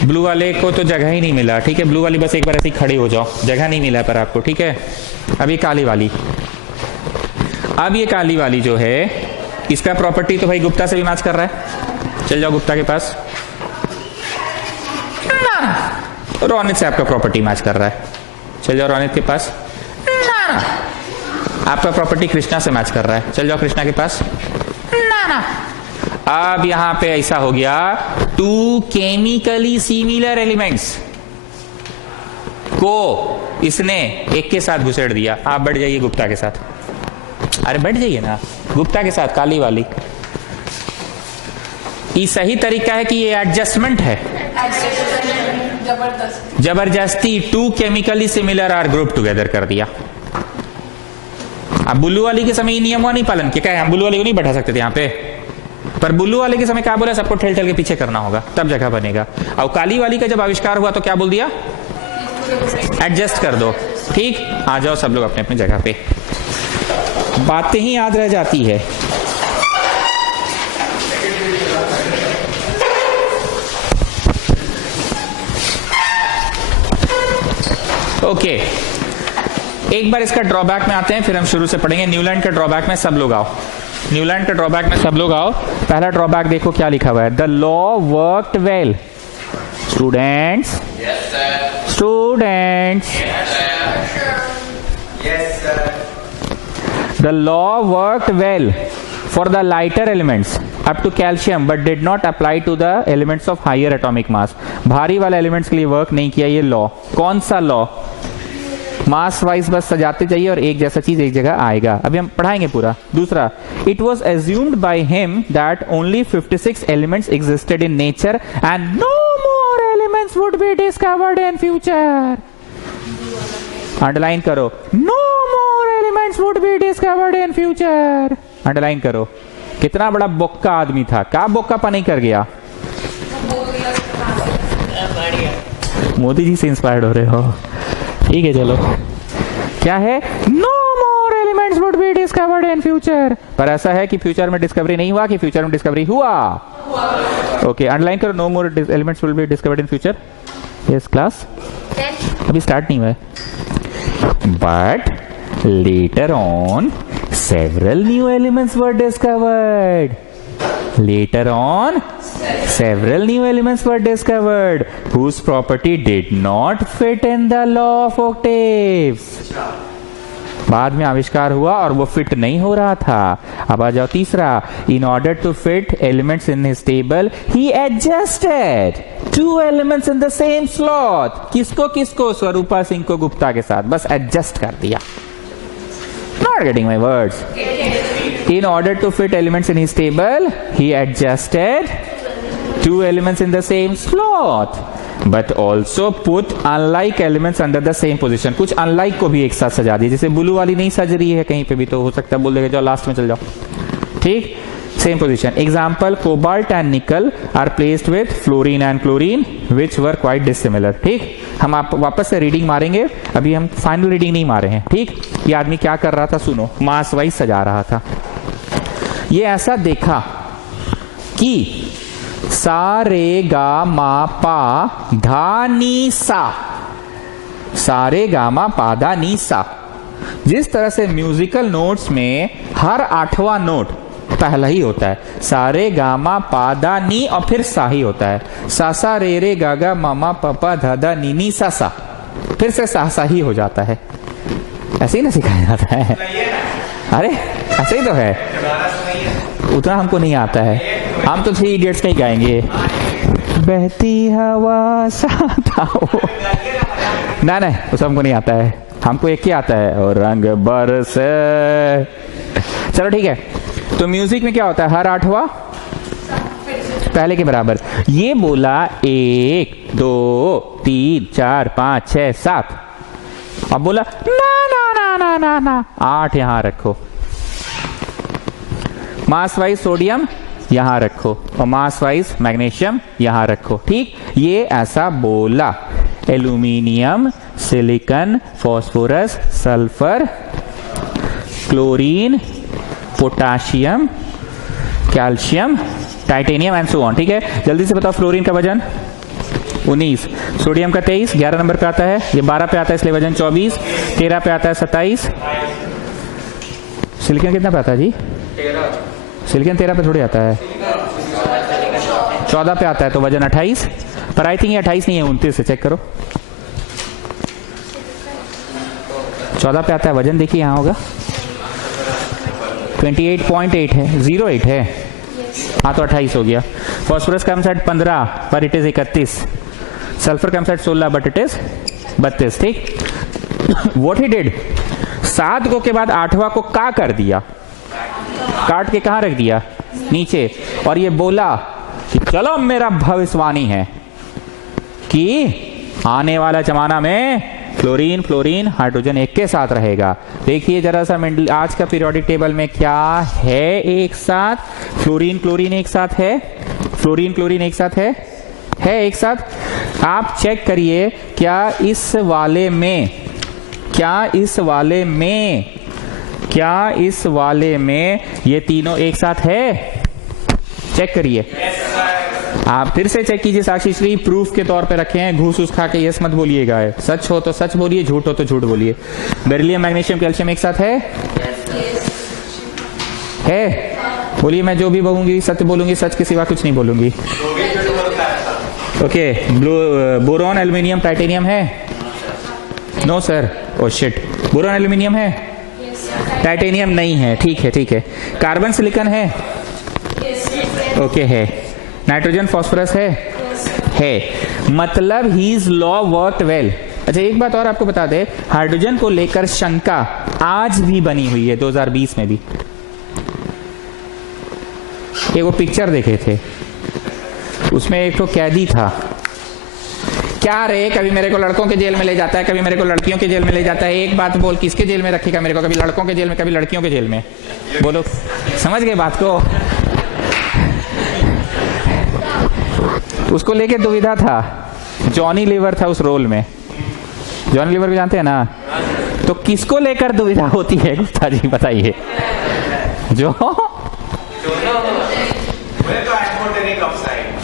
ब्लू वाले को तो जगह ही नहीं मिला, ठीक है, ब्लू वाली बस एक बार ऐसे ही खड़े हो जाओ, जगह नहीं मिला पर आपको, ठीक है। अब ये काली वाली, अब ये काली वाली जो है, इसका प्रॉपर्टी तो भाई गुप्ता से भी मैच कर रहा है, चल जाओ गुप्ता के पास। ना, रोनित से आपका प्रॉपर्टी मैच कर रहा है, चल जाओ रोनित के पास। ना, आपका प्रॉपर्टी कृष्णा से मैच कर रहा है, चल जाओ कृष्णा के पास। ना, अब यहां पे ऐसा हो गया, टू केमिकली सिमिलर एलिमेंट्स को इसने एक के साथ घुसेड़ दिया। आप बैठ जाइए गुप्ता के साथ, अरे बैठ जाइए ना गुप्ता के साथ, काली वाली। ये सही तरीका है कि ये एडजस्टमेंट है, जबरदस्ती two chemically similar are group together कर दिया। अब बुल्लू वाली के समय नियमों नहीं पालन किया, क्या हम बुल्लू वाली को नहीं बैठा सकते थे यहाँ पे, पर बुल्लू वाले के समय क्या बोला, सबको ठेल ठेल के पीछे करना होगा तब जगह बनेगा। और काली वाली का जब आविष्कार हुआ तो क्या बोल दिया, एडजस्ट कर दो, ठीक, आ जाओ सब लोग अपने अपनी जगह पे। बातें ही याद रह जाती है। ओके, एक बार इसका ड्रॉबैक में आते हैं, फिर हम शुरू से पढ़ेंगे। न्यूलैंड का ड्रॉबैक में सब लोग आओ, न्यूलैंड का ड्रॉबैक में सब लोग आओ। पहला ड्रॉबैक देखो क्या लिखा हुआ है, the law worked well. Students, students, the law worked well for the lighter elements up to calcium but did not apply to the elements of higher atomic mass। भारी वाले एलिमेंट्स के लिए वर्क नहीं किया ये लॉ। कौन सा law? मास wise बस सजाते जाइए और एक जैसा चीज एक जगह आएगा, अभी हम पढ़ाएंगे पूरा। दूसरा, it was assumed by him that only 56 elements existed in nature and no more elements would be discovered in future. Underline करो, no more elements would be discovered in future. Underline करो। कितना बड़ा बोक्का आदमी था, क्या बोक्का नहीं कर गया। मोदी जी से इंस्पायर्ड हो रहे हो, ठीक है चलो। क्या है, no more elements would be discovered in future. पर ऐसा है कि फ्यूचर में डिस्कवरी नहीं हुआ कि फ्यूचर में डिस्कवरी हुआ। ओके, अंडरलाइन करो, no more elements will be discovered in future. Yes class, अभी स्टार्ट नहीं हुआ है। But later on several new elements were discovered. Later on, several new elements were discovered whose property did not fit in the law of octaves. बाद में आविष्कार हुआ और वो फिट नहीं हो रहा था। अब आ जाओ तीसरा, in order to fit elements in his table, he adjusted two elements in the same slot. किसको किसको? स्वरूपा सिंह को गुप्ता के साथ, बस एडजस्ट कर दिया। Not getting my words. In order to fit elements in his table, he adjusted two elements in the same slot, but also put unlike elements under the same position. कुछ unlike को भी एक साथ सजा दिए, जैसे ब्लू वाली नहीं सज रही है कहीं पे भी तो हो सकता है बोल देगा जाओ लास्ट में चल जाओ, ठीक, same position. Example, cobalt and nickel are placed with fluorine and chlorine which were quite dissimilar. ठीक, हम आप वापस से रीडिंग मारेंगे, अभी हम फाइनल रीडिंग नहीं मारे हैं। ठीक, ये आदमी क्या कर रहा था सुनो, मास वाइज सजा रहा था। ये ऐसा देखा कि सा रे गा मा पा धा नी सा, सा रे गा मा पा धा नी सा। जिस तरह से म्यूजिकल नोट्स में हर 8वां नोट पहला ही होता है, सा रे गा मा पा धा नी और फिर सा ही होता है, सा सा रे रे गा गा मा मा पा पा धा धा नी नी सा सा, फिर से सा सा ही हो जाता है। ऐसे ही ना सिखाया जाता है? अरे ऐसे ही तो है, उतना हमको नहीं आता है, हम तो 3 इडियट्स का ही गाएंगे। बहती हवा सा वो ना ना, उस हमको नहीं आता है, हमको एक ही आता है, और रंग बरस। चलो ठीक है, तो म्यूजिक में क्या होता है, हर 8वां पहले के बराबर। ये बोला 1 2 3 4 5 6 7, अब बोला ना ना ना ना ना ना 8 यहां रखो, मास वाइज सोडियम यहां रखो और मास वाइज मैग्नीशियम यहां रखो। ठीक, ये ऐसा बोला। Aluminium, silicon, phosphorus, sulphur, chlorine, potassium, calcium, titanium and so on. ठीक है, जल्दी से बताओ फ्लोरीन का वजन 19, सोडियम का 23, 11 नंबर पे आता है, ये 12 पे आता है इसलिए वजन 24, 13 पे आता है 27, सिलिकॉन कितना पे आता है जी? सिलिकॉन 13 पे थोड़ी आता है, 14 पे आता है तो वजन 28, पर आई थिंक ये 28 नहीं है, 29 से चेक करो। 14 पे आता है, वजन देखिए यहाँ होगा 28.8 है, 08 है, हाँ तो 28 हो गया। फॉस्फोरस का एमसाइड 15 पर इट इज 31, सल्फर का एमसाइड 16 बट इट इज 32। ठीक, व्हाट ही डिड, 7 को के बाद 8वां को का कर दिया, काट के कहां रख दिया, नीचे, और ये बोला कि चलो मेरा भविष्यवाणी है कि आने वाला जमाना में क्लोरीन फ्लोरीन हाइड्रोजन एक के साथ रहेगा। देखिए जरा सा आज का पीरियोडिक टेबल में क्या है, एक साथ फ्लोरीन क्लोरीन एक साथ है, फ्लोरीन क्लोरीन एक साथ है एक साथ। आप चेक करिए क्या इस वाले में, क्या इस वाले में ये तीनों एक साथ है, चेक करिए। आप फिर से चेक कीजिए, साक्षी श्री प्रूफ के तौर पे रखे हैं, घूस उस खा के यस मत बोलिएगा, सच हो तो सच बोलिए, झूठ हो तो झूठ बोलिए। बेरिलियम मैग्नीशियम कैल्शियम एक साथ है, बोलिए, मैं जो भी बोलूंगी सत्य बोलूंगी, सच के सिवा कुछ नहीं बोलूंगी। ओके, बोरॉन एल्यूमिनियम टाइटेनियम है, no sir, oh shit, boron aluminium है, टाइटेनियम नहीं है, ठीक है। कार्बन सिलिकॉन है, ओके है। नाइट्रोजन फास्फोरस है, मतलब हीज लॉ वर्कड वेल। अच्छा एक बात और आपको बता दे, हाइड्रोजन को लेकर शंका आज भी बनी हुई है, 2020 में भी। एक वो पिक्चर देखे थे, उसमें एक तो कैदी था, क्या रे कभी मेरे को लड़कों के जेल में ले जाता है, कभी मेरे को लड़कियों के जेल में ले जाता है, एक बात बोल किसके जेल में रखेगा मेरे को, कभी लड़कों के जेल में कभी लड़कियों के जेल में, बोलो समझ गए बात को। उसको लेके दुविधा था, जॉनी लीवर था उस रोल में, जॉनी लीवर को जानते हैं ना, तो किसको लेकर दुविधा होती है गुप्ता जी बताइए? जो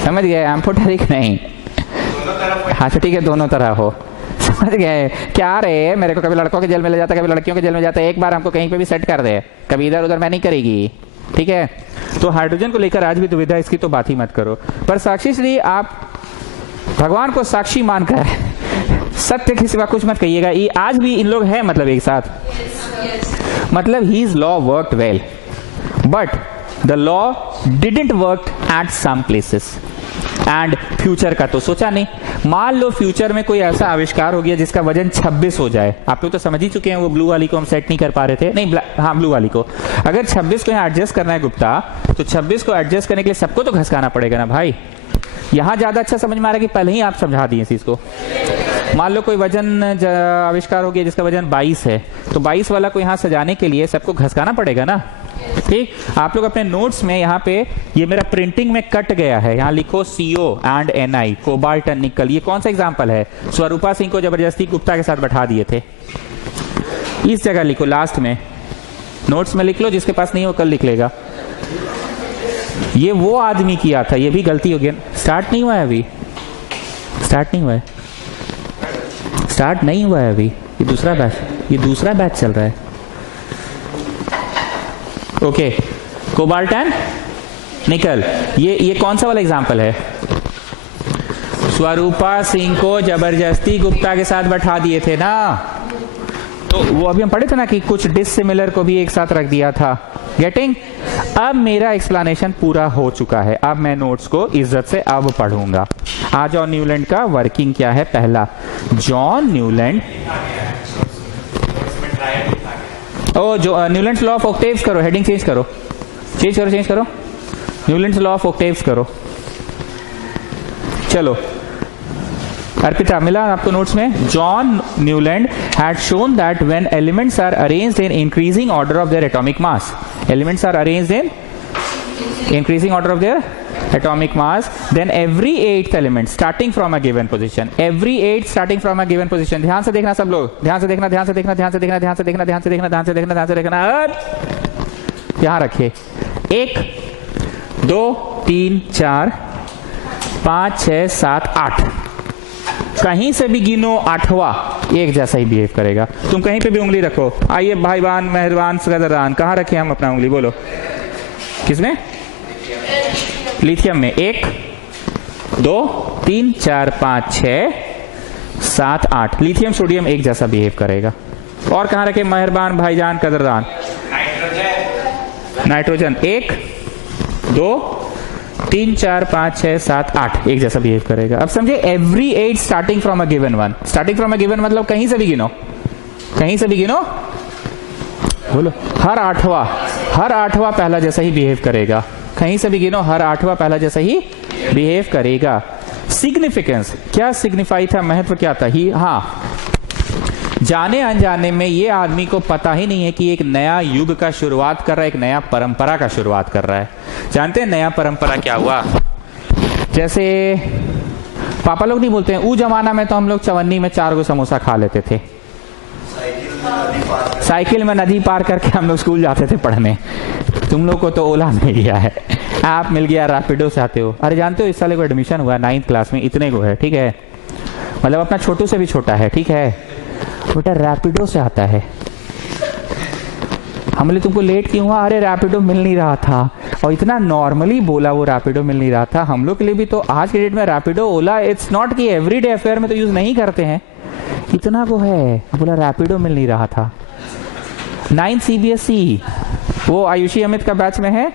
समझ गए, एम्फोटेरिक नहीं, हाँ ठीक है, दोनों तरह हो, समझ गए। क्या रे मेरे को कभी लड़कों के जेल में ले जाता है, कभी लड़कियों के जेल में जाता है, एक बार हमको कहीं पे भी सेट कर दे, कभी इधर उधर मैं नहीं करेगी, ठीक है। तो हाइड्रोजन को लेकर आज भी दुविधा, इसकी तो बात ही मत करो। पर साक्षी श्री आप भगवान को साक्षी मानकर सत्य के सिवा कुछ मत कहिएगा, ये आज भी इन लोग हैं मतलब एक साथ, मतलब his law worked well, but the law didn't work at some places, and future का तो सोचा नहीं। मान लो फ्यूचर में कोई ऐसा आविष्कार हो गया जिसका वजन 26 हो जाए, आप लोग तो समझ ही चुके हैं, वो ब्लू वाली को हम सेट नहीं कर पा रहे थे, नहीं हाँ ब्लू वाली को, अगर 26 को यहाँ एडजस्ट करना है गुप्ता, तो 26 को एडजस्ट करने के लिए सबको तो घसकाना पड़ेगा ना भाई। यहाँ ज्यादा अच्छा समझ में आ रहा है कि पहले ही आप समझा दिए इस चीज को। मान लो कोई वजन आविष्कार हो गया जिसका वजन 22 है, तो 22 वाला को यहाँ सजाने के लिए सबको घसकाना पड़ेगा ना, ठीक। आप लोग अपने नोट्स में यहाँ पे, ये मेरा प्रिंटिंग में कट गया है, यहाँ लिखो CO and Ni, cobalt and निकल। ये कौन सा एग्जाम्पल है? स्वरूपा सिंह को जबरदस्ती गुप्ता के साथ बैठा दिए थे, इस जगह लिखो, लास्ट में नोट्स में लिख लो, जिसके पास नहीं हो कल लिख लेगा। ये वो आदमी किया था, ये भी गलती हो गया। स्टार्ट नहीं हुआ है अभी, स्टार्ट नहीं हुआ है, स्टार्ट नहीं हुआ है अभी, ये दूसरा बैच चल रहा है। ओके, कोबाल्ट एंड निकल, ये कौन सा वाला एग्जांपल है? स्वरूपा सिंह को जबरदस्ती गुप्ता के साथ बैठा दिए थे ना, तो वो अभी हम पढ़े थे ना कि कुछ डिसिमिलर को भी एक साथ रख दिया था। गेटिंग? अब मेरा एक्सप्लेनेशन पूरा हो चुका है, अब मैं नोट्स को इज्जत से अब पढ़ूंगा। आज जॉन न्यूलैंड का वर्किंग क्या है? पहला, जॉन न्यूलैंड, जो न्यूलैंड्स लॉ ऑफ ऑक्टेव्स करो, हेडिंग चेंज करो, न्यूलैंड्स लॉ ऑफ ऑक्टेव्स करो। चलो अर्पिता, मिला आपको नोट्स में? John Newland had shown that when elements are arranged in increasing order of their atomic mass, elements are arranged in increasing order of their atomic mass, then every eighth element starting from a given position, every eighth starting from a given position, ध्यान से देखना सब लोग, ध्यान से देखना, यहां रखिए, 1 2 3 4 5 6 7 8, कहीं से भी गिनो 8वां एक जैसा ही बिहेव करेगा। तुम कहीं पे भी उंगली रखो, आइए भाईवान, मेहरबान, सगदरान, कहां रखे हम अपना उंगली? बोलो किसमें? लिथियम में। 1 2 3 4 5 6 7 8, लिथियम सोडियम एक जैसा बिहेव करेगा। और कहां रखे मेहरबान, भाईजान, कदरदान? नाइट्रोजन 1 2 3 4 5 6 7 8 एक जैसा बिहेव करेगा। अब समझे, every 8 starting from a given one, starting from a given मतलब कहीं से भी गिनो, कहीं से भी गिनो, बोलो, हर आठवां पहला जैसा ही बिहेव करेगा, कहीं से भी गिनो, हर 8वां पहला जैसा ही बिहेव करेगा। सिग्निफिकेंस क्या सिग्निफाई था, महत्व क्या था? ही हाँ, जाने अनजाने में ये आदमी को पता ही नहीं है कि एक नया युग का शुरुआत कर रहा है, एक नया परंपरा का शुरुआत कर रहा है। जानते हैं नया परंपरा क्या हुआ? जैसे पापा लोग नहीं बोलते हैं, उस जमाना में तो हम लोग चवन्नी में 4 गो समोसा खा लेते थे, साइकिल में नदी पार करके हम लोग स्कूल जाते थे पढ़ने। तुम लोग को तो ओला मिल गया है, ऐप मिल गया, रैपिडो से आते हो। अरे जानते हो इस साल को एडमिशन हुआ 9th क्लास में, इतने को है, ठीक है, मतलब अपना छोटू से भी छोटा है, ठीक है, बेटा रैपिडो से आता है। हम बोले तुमको लेट क्यों हुआ? अरे रैपिडो मिल नहीं रहा था, और इतना नॉर्मली बोला वो, रैपिडो मिल नहीं रहा था। हम लोग के लिए भी तो आज के डेट में रैपिडो, ओला, इट्स नॉट कि एवरीडे अफेयर में तो यूज नहीं करते हैं, इतना को है। बोला रैपिडो मिल नहीं रहा था। 9 CBSE, वो आयुषी अमित का बैच में है,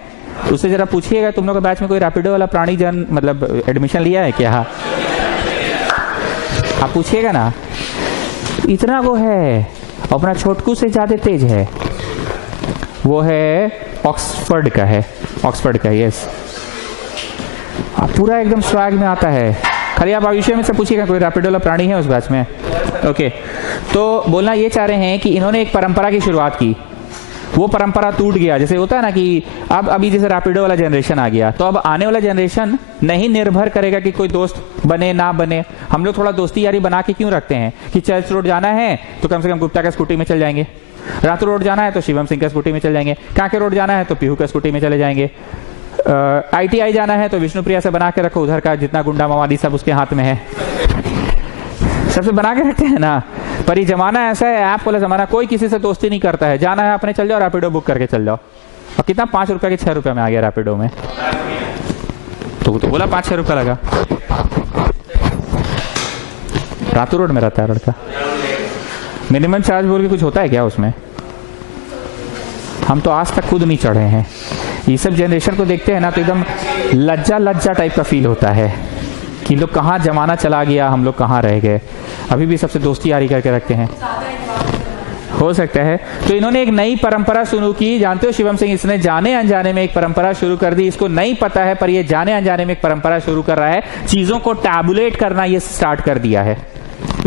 उससे जरा पूछिएगा तुम लोग का बैच में कोई रैपिडो वाला प्राणी जन मतलब एडमिशन लिया है क्या? आप पूछिएगा ना, इतना वो है, अपना छोटकू से ज्यादा तेज है। वो है ऑक्सफोर्ड का है, ऑक्सफोर्ड का, यस, पूरा एकदम स्वैग में आता है। खाली आप आयुषी अमित से पूछिएगा कोई रैपिडो वाला प्राणी है उस बैच में। ओके, तो बोलना ये चाह रहे हैं कि इन्होंने एक परंपरा की शुरुआत की, वो परंपरा टूट गया। जैसे होता है ना कि अब अभी जैसे रैपिडो वाला जनरेशन आ गया, तो अब आने वाला जनरेशन नहीं निर्भर करेगा कि कोई दोस्त बने ना बने। हम लोग थोड़ा दोस्ती यारी बना के क्यों रखते हैं कि चर्च रोड जाना है तो कम से कम गुप्ता का स्कूटी में चल जाएंगे, रातू रोड जाना है तो शिवम सिंह का स्कूटी में चल जाएंगे, कांके रोड जाना है तो पीहू का स्कूटी में चले जाएंगे, ITI जाना है तो विष्णुप्रिया से बना के रखो, उधर का जितना गुंडा मवादी सब उसके हाथ में है, सबसे बना के रखते हैं ना। पर ये जमाना ऐसा है, ऐप वाला जमाना, कोई किसी से दोस्ती नहीं करता है, जाना है अपने चल जाओ, रैपिडो बुक करके चल जाओ। अब कितना 5 रुपए के 6 रुपए में आ गया रैपिडो में, तो बोला 5-6 रुपए लगा। रातू रोड में रहता है लड़का, मिनिमम चार्ज बोल के कुछ होता है क्या उसमें? हम तो आज तक खुद नहीं चढ़े हैं। ये सब जनरेशन को देखते हैं ना तो एकदम लज्जा टाइप का फील होता है कि लोग कहाँ जमाना चला गया, हम लोग कहाँ रह गए। अभी भी सबसे दोस्ती यारी करके रखते हैं, हो सकता है। तो इन्होंने एक नई परंपरा शुरू की, जानते हो शिवम सिंह, इसने जाने अनजाने में एक परंपरा शुरू कर दी। इसको नहीं पता है पर ये जाने अनजाने में एक परंपरा शुरू कर रहा है, चीजों को टैबुलेट करना ये स्टार्ट कर दिया है।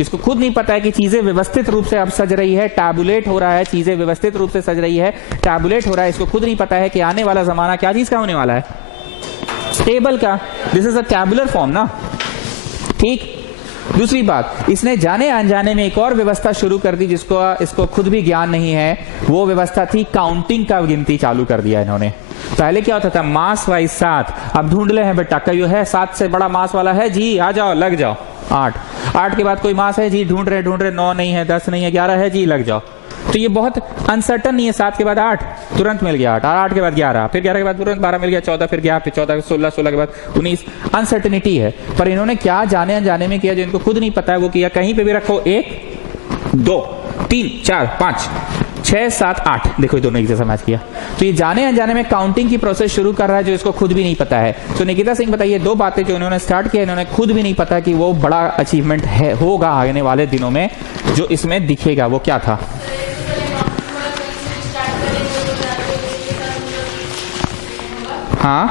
इसको खुद नहीं पता है कि चीजें व्यवस्थित रूप से अब सज रही है, टैबुलेट हो रहा है, चीजें व्यवस्थित रूप से सज रही है, टैबुलेट हो रहा है। इसको खुद नहीं पता है कि आने वाला जमाना क्या चीज का होने वाला है, टेबल का। This is a tabular form ना, ठीक। दूसरी बात, इसने जाने अनजाने में एक और व्यवस्था शुरू कर दी जिसको इसको खुद भी ज्ञान नहीं है। वो व्यवस्था थी काउंटिंग का, गिनती चालू कर दिया इन्होंने। पहले क्या होता था, मास वाइज 7, अब ढूंढ ले हैं बेटा, कई है 7 से बड़ा मास वाला है जी, आ जाओ लग जाओ। 8 के बाद कोई मास है जी, ढूंढ रहे 9 नहीं है, 10 नहीं है, 11 है जी, लग जाओ। तो ये बहुत अनसर्टन नहीं है। 7 के बाद 8 तुरंत मिल गया, 8 के बाद 11, फिर 11 के बाद तुरंत 12 मिल गया, 14 फिर गया, फिर 14 16 16 के बाद 19। अनसर्टनिटी है। पर इन्होंने क्या जाने अनजाने में किया जो इनको खुद नहीं पता है, वो किया कहीं पे भी रखो 1 2 3 4 5 6 7 8, देखो ये दोनों एक जैसा मैच किया। तो ये जाने अनजाने में काउंटिंग की प्रोसेस शुरू कर रहा है जो इसको खुद भी नहीं पता है। तो निकिता सिंह बताइए, 2 बातें जो इन्होंने स्टार्ट किया, इन्होंने खुद भी नहीं पता कि वो बड़ा अचीवमेंट है, होगा आने वाले दिनों में जो इसमें दिखेगा, वो क्या था। हाँ,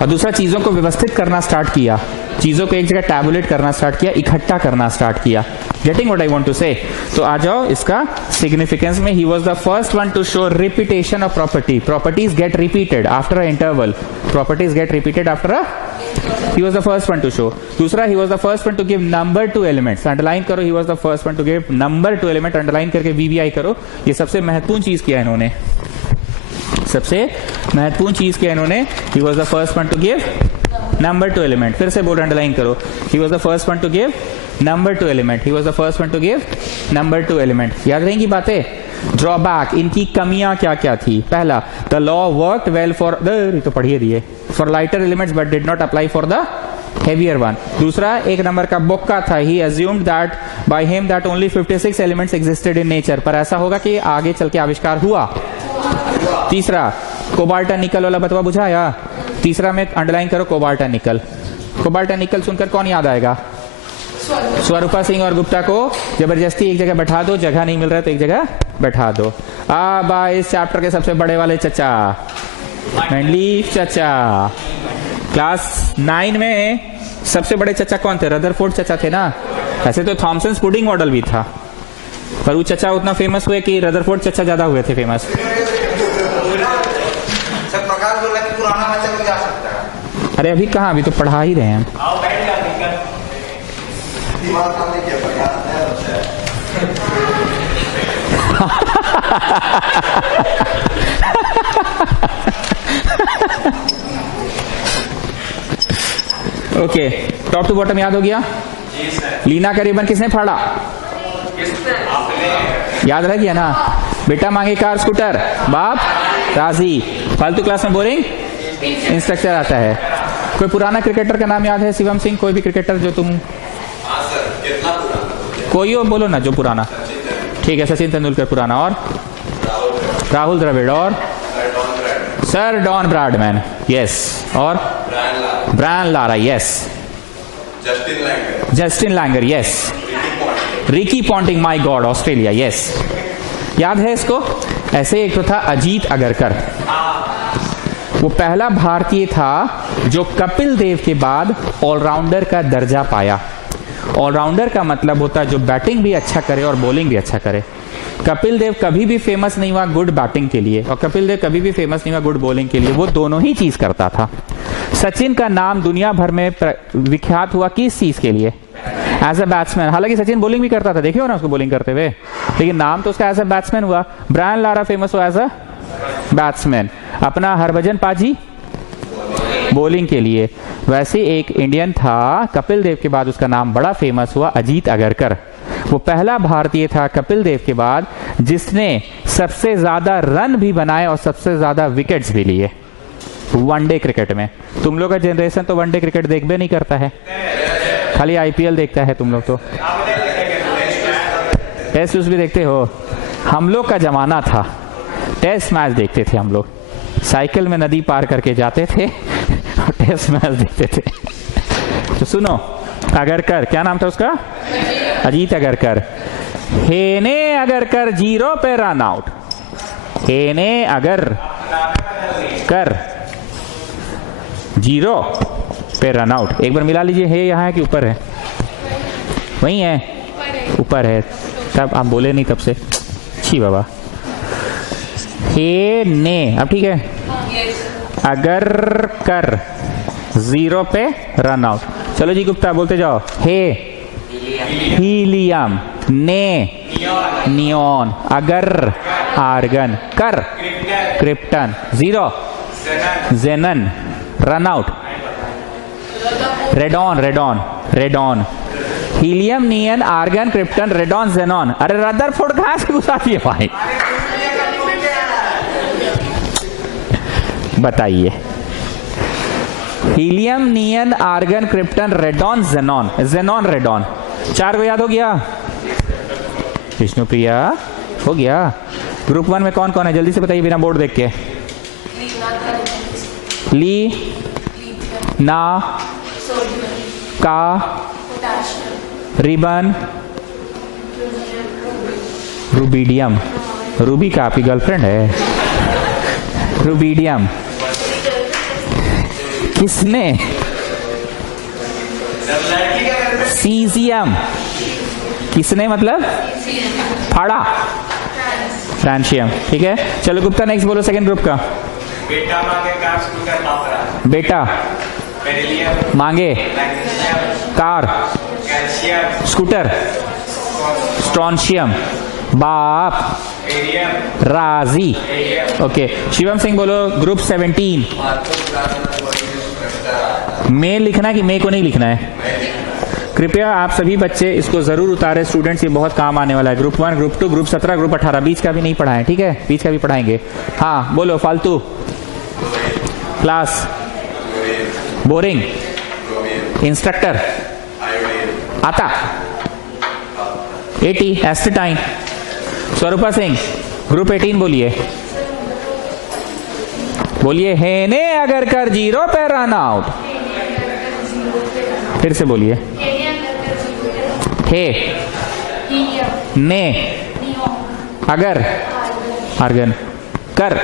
और दूसरा चीजों को व्यवस्थित करना स्टार्ट किया, चीजों को एक जगह टैबुलेट करना स्टार्ट किया, इकट्ठा करना स्टार्ट किया। Getting what I want to say. तो आ जाओ इसका सिग्निफिकेंस में। He was the first one to show repetition of property. Properties get repeated after a interval. Properties get repeated after a, he was the first one to show। दूसरा, he was the first one to give number to elements। Underline करो, he was the first one to give number to element, underline करके VVI करो। ये सबसे महत्वपूर्ण चीज किया इन्होंने, सबसे महत्वपूर्ण चीज किया इन्होंने। he was the first one to give number to element। फिर से बोर्ड अंडरलाइन करो, he was the first one to give number to element। he was the first one to give number to element। याद रहेंगी बातें। Drawback, इनकी कमियां क्या क्या थी। पहला, the law worked well for the, तो पढ़िए दिए, for lighter elements but did not apply for the heavier one. दूसरा, 1 नंबर का बोक्का था। He assumed that by him that only 56 elements existed in nature. पर ऐसा होगा कि आगे चल के आविष्कार हुआ। तीसरा, कोबाल्ट एंड निकल वाला बतवा बुझाया। तीसरा में अंडरलाइन करो कोबाल्ट एंड निकल। कोबाल्ट एंड निकल सुनकर कौन याद आएगा? स्वरूपा सिंह और गुप्ता को जबरदस्ती एक जगह बैठा दो, जगह नहीं मिल रहा तो एक जगह बैठा दो। अब इस चैप्टर के सबसे बड़े वाले चचा, मैंडलीफ चचा। क्लास 9 में सबसे बड़े चचा कौन थे? रदरफोर्ड चचा थे ना। ऐसे तो थॉमसन्स पुडिंग मॉडल भी था, पर वो चचा उतना फेमस हुए कि रदरफोर्ड चचा ज्यादा हुए थे फेमस। अरे अभी कहाँ, अभी तो पढ़ा ही रहे हैं। ओके, टॉप टू बॉटम याद हो गया? लीना का रिबन किसने फाड़ा? याद रह गया ना? बेटा मांगे कार स्कूटर, बाप राजी। फालतू क्लास में बोरिंग इंस्ट्रक्टर आता है। कोई पुराना क्रिकेटर का नाम याद है? शिवम सिंह, कोई भी क्रिकेटर जो तुम, कोई हो बोलो ना जो पुराना। ठीक है, सचिन तेंदुलकर पुराना। और राहुल द्रविड़, और सर डॉन ब्रैडमैन, यस। और Brian Lara, yes. Justin Langer, yes. Ricky Ponting, my god, Australia, yes. याद है इसको? ऐसे एक तो था अजीत अगरकर, वो पहला भारतीय था जो कपिल देव के बाद ऑलराउंडर का दर्जा पाया। ऑलराउंडर का मतलब होता है जो बैटिंग भी अच्छा करे और बॉलिंग भी अच्छा करे। कपिल देव कभी भी फेमस नहीं हुआ गुड बैटिंग के लिए, और कपिल देव कभी भी फेमस नहीं हुआ गुड बॉलिंग के लिए, वो दोनों ही चीज करता था। सचिन का नाम दुनिया भर में विख्यात हुआ किस चीज के लिए? As a batsman. हालांकि सचिन बॉलिंग भी करता था, देखिए हो ना उसको बॉलिंग करते हुए, लेकिन नाम तो उसका एज अ बैट्समैन हुआ। ब्रायन लारा फेमस हुआ एज अ बैट्समैन। अपना हरभजन पाजी बॉलिंग के लिए। वैसे एक इंडियन था कपिल देव के बाद उसका नाम बड़ा फेमस हुआ, अजीत अगरकर। वो पहला भारतीय था कपिल देव के बाद जिसने सबसे ज्यादा रन भी बनाए और सबसे ज्यादा विकेट्स भी लिए वनडे क्रिकेट में। तुम लोग का जनरेशन तो वनडे क्रिकेट देख भी नहीं करता है, खाली आईपीएल देखता है तुम लोग तो। टेस्ट भी देखते हो? हम लोग का जमाना था टेस्ट मैच देखते थे हम लोग, साइकिल में नदी पार करके जाते थे और टेस्ट मैच देखते थे। तो सुनो, अगरकर, क्या नाम था उसका? अजीत अगरकर। हेने अगरकर 0 पे रन आउट। हेने अगर कर 0 पे रन आउट। एक बार मिला लीजिए, है यहाँ है कि ऊपर है? वही है, ऊपर है। तब आप बोले नहीं तब से, छी बाबा। हे ने, अब ठीक है। अगर कर 0 पे रन आउट। चलो जी गुप्ता बोलते जाओ। हे हीलियम, ने नियॉन, अगर आर्गन, कर krypton, zero xenon, run out radon, radon radon, helium, neon, argon, krypton, radon, xenon. अरे रदरफोर्ड कहां से घुसा दिए भाई, बताइए। Helium, neon, argon, krypton, radon, xenon, xenon radon, 4 को याद हो गया? विष्णुप्रिया हो गया? ग्रुप 1 में कौन कौन है जल्दी से बताइए बिना बोर्ड देख के। ली, ना, का, रिबन, रूबीडियम, रूबी का आपकी गर्लफ्रेंड है? रूबीडियम किसने? सीजियम किसने, मतलब फाड़ा? फ्रांशियम, ठीक है। चलो गुप्ता नेक्स्ट बोलो सेकंड ग्रुप का। बेटा मांगे कार स्कूटर पापरा, बेटा बेरिलियम मांगे magnesium car calcium scooter strontium, बाप बेरियम राजी। बेरियम ओके, शिवम सिंह बोलो ग्रुप 17। मे लिखना कि मे को नहीं लिखना है? कृपया आप सभी बच्चे इसको जरूर उतारे, स्टूडेंट्स ये बहुत काम आने वाला है। ग्रुप 1, ग्रुप 2, ग्रुप 17, ग्रुप 18, बीच का भी नहीं पढ़ाएं, ठीक है? बीच का भी पढ़ाएंगे। हाँ बोलो, फालतू, क्लास, बोरिंग, इंस्ट्रक्टर, आता, 80, एस्टेटाइन। स्वरूपा सिंह ग्रुप 18 बोलिए, बोलिए। है ने अगर कर जीरो पे रन आउट, फिर से बोलिए। हे, ने, अगर, आर्गन, कर,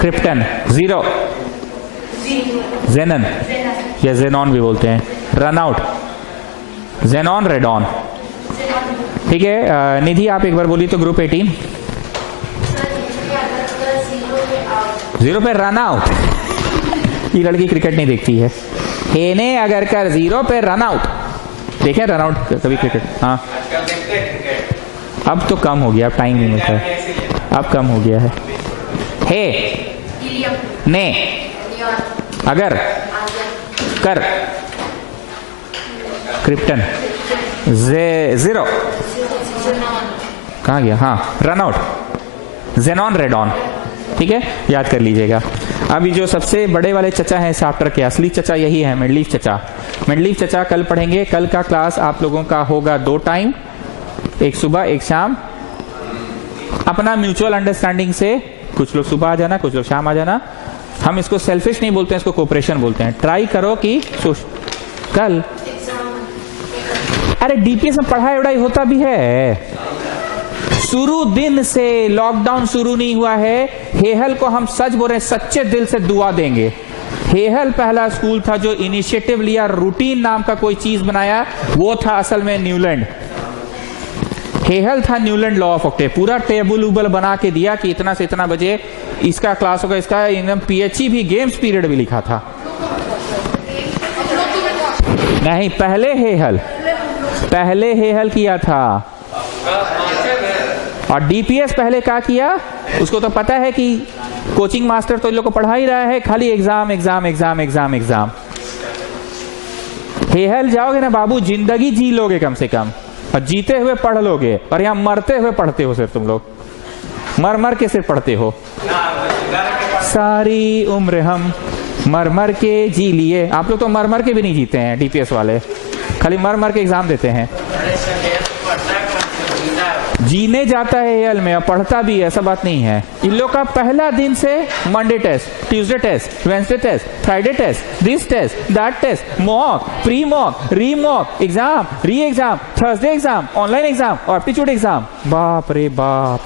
क्रिप्टन, जीरो, जेनन या जेनॉन भी बोलते हैं, रन आउट, जेनॉन, रेडॉन, ठीक है। निधि आप एक बार बोलिए तो ग्रुप 18। जीरो पे रन आउट, ये लड़की क्रिकेट नहीं देखती है। हे ने अगर कर जीरो पे रन आउट, देखे रन आउट कभी क्रिकेट? हाँ अब तो कम हो गया, अब टाइम नहीं मिलता है, अब कम हो गया है। हे, ने, अगर, कर, क्रिप्टन, जीरो, कहाँ गया? हाँ रन आउट, जेनॉन, रेडॉन, ठीक है, याद कर लीजिएगा। अभी जो सबसे बड़े वाले चचा हैं चैप्टर के, असली चचा यही है, मिडलीफ चचा। मिडलीफ चचा कल पढ़ेंगे। कल का क्लास आप लोगों का होगा 2 टाइम, एक सुबह एक शाम। अपना म्यूचुअल अंडरस्टैंडिंग से कुछ लोग सुबह आ जाना, कुछ लोग शाम आ जाना। हम इसको सेल्फिश नहीं बोलते हैं, इसको कोऑपरेशन बोलते हैं। ट्राई करो कि कल, अरे डीपीएस में पढ़ाई उड़ाई होता भी है। शुरू दिन से लॉकडाउन शुरू नहीं हुआ है। हेहल को हम सच बोल रहे हैं, सच्चे दिल से दुआ देंगे। हेहल पहला स्कूल था जो इनिशिएटिव लिया, रूटीन नाम का कोई चीज बनाया, वो था असल में न्यूलैंड। हेहल था न्यूलैंड लॉ ऑफ ऑक्टेव, पूरा टेबल उबल बना के दिया कि इतना से इतना बजे इसका क्लास होगा, इसका एकदम पीएचई भी गेम्स पीरियड भी लिखा था। नहीं, पहले हेहल किया था, और डीपीएस पहले क्या किया, उसको तो पता है कि कोचिंग मास्टर तो इन लोग को पढ़ा ही रहा है, खाली exam exam exam exam exam. Hehal जाओगे ना बाबू, जिंदगी जी लोगे कम से कम, और जीते हुए पढ़ लोगे, और यहाँ मरते हुए पढ़ते हो सिर्फ तुम लोग, मर मर के सिर्फ पढ़ते हो। सारी उम्र हम मर मर के जी लिए। आप लोग तो मर मर के भी नहीं जीते हैं, डीपीएस वाले खाली मर मर के एग्जाम देते हैं। जीने जाता है हेहल में, और पढ़ता भी है, ऐसा बात नहीं है। इन लोग का पहला दिन से Monday test, Tuesday test, Wednesday test, Friday test, this test, that test, mock, pre mock, re mock, exam, re exam, Thursday exam, online exam और एप्टीट्यूड एग्जाम। बाप रे बाप,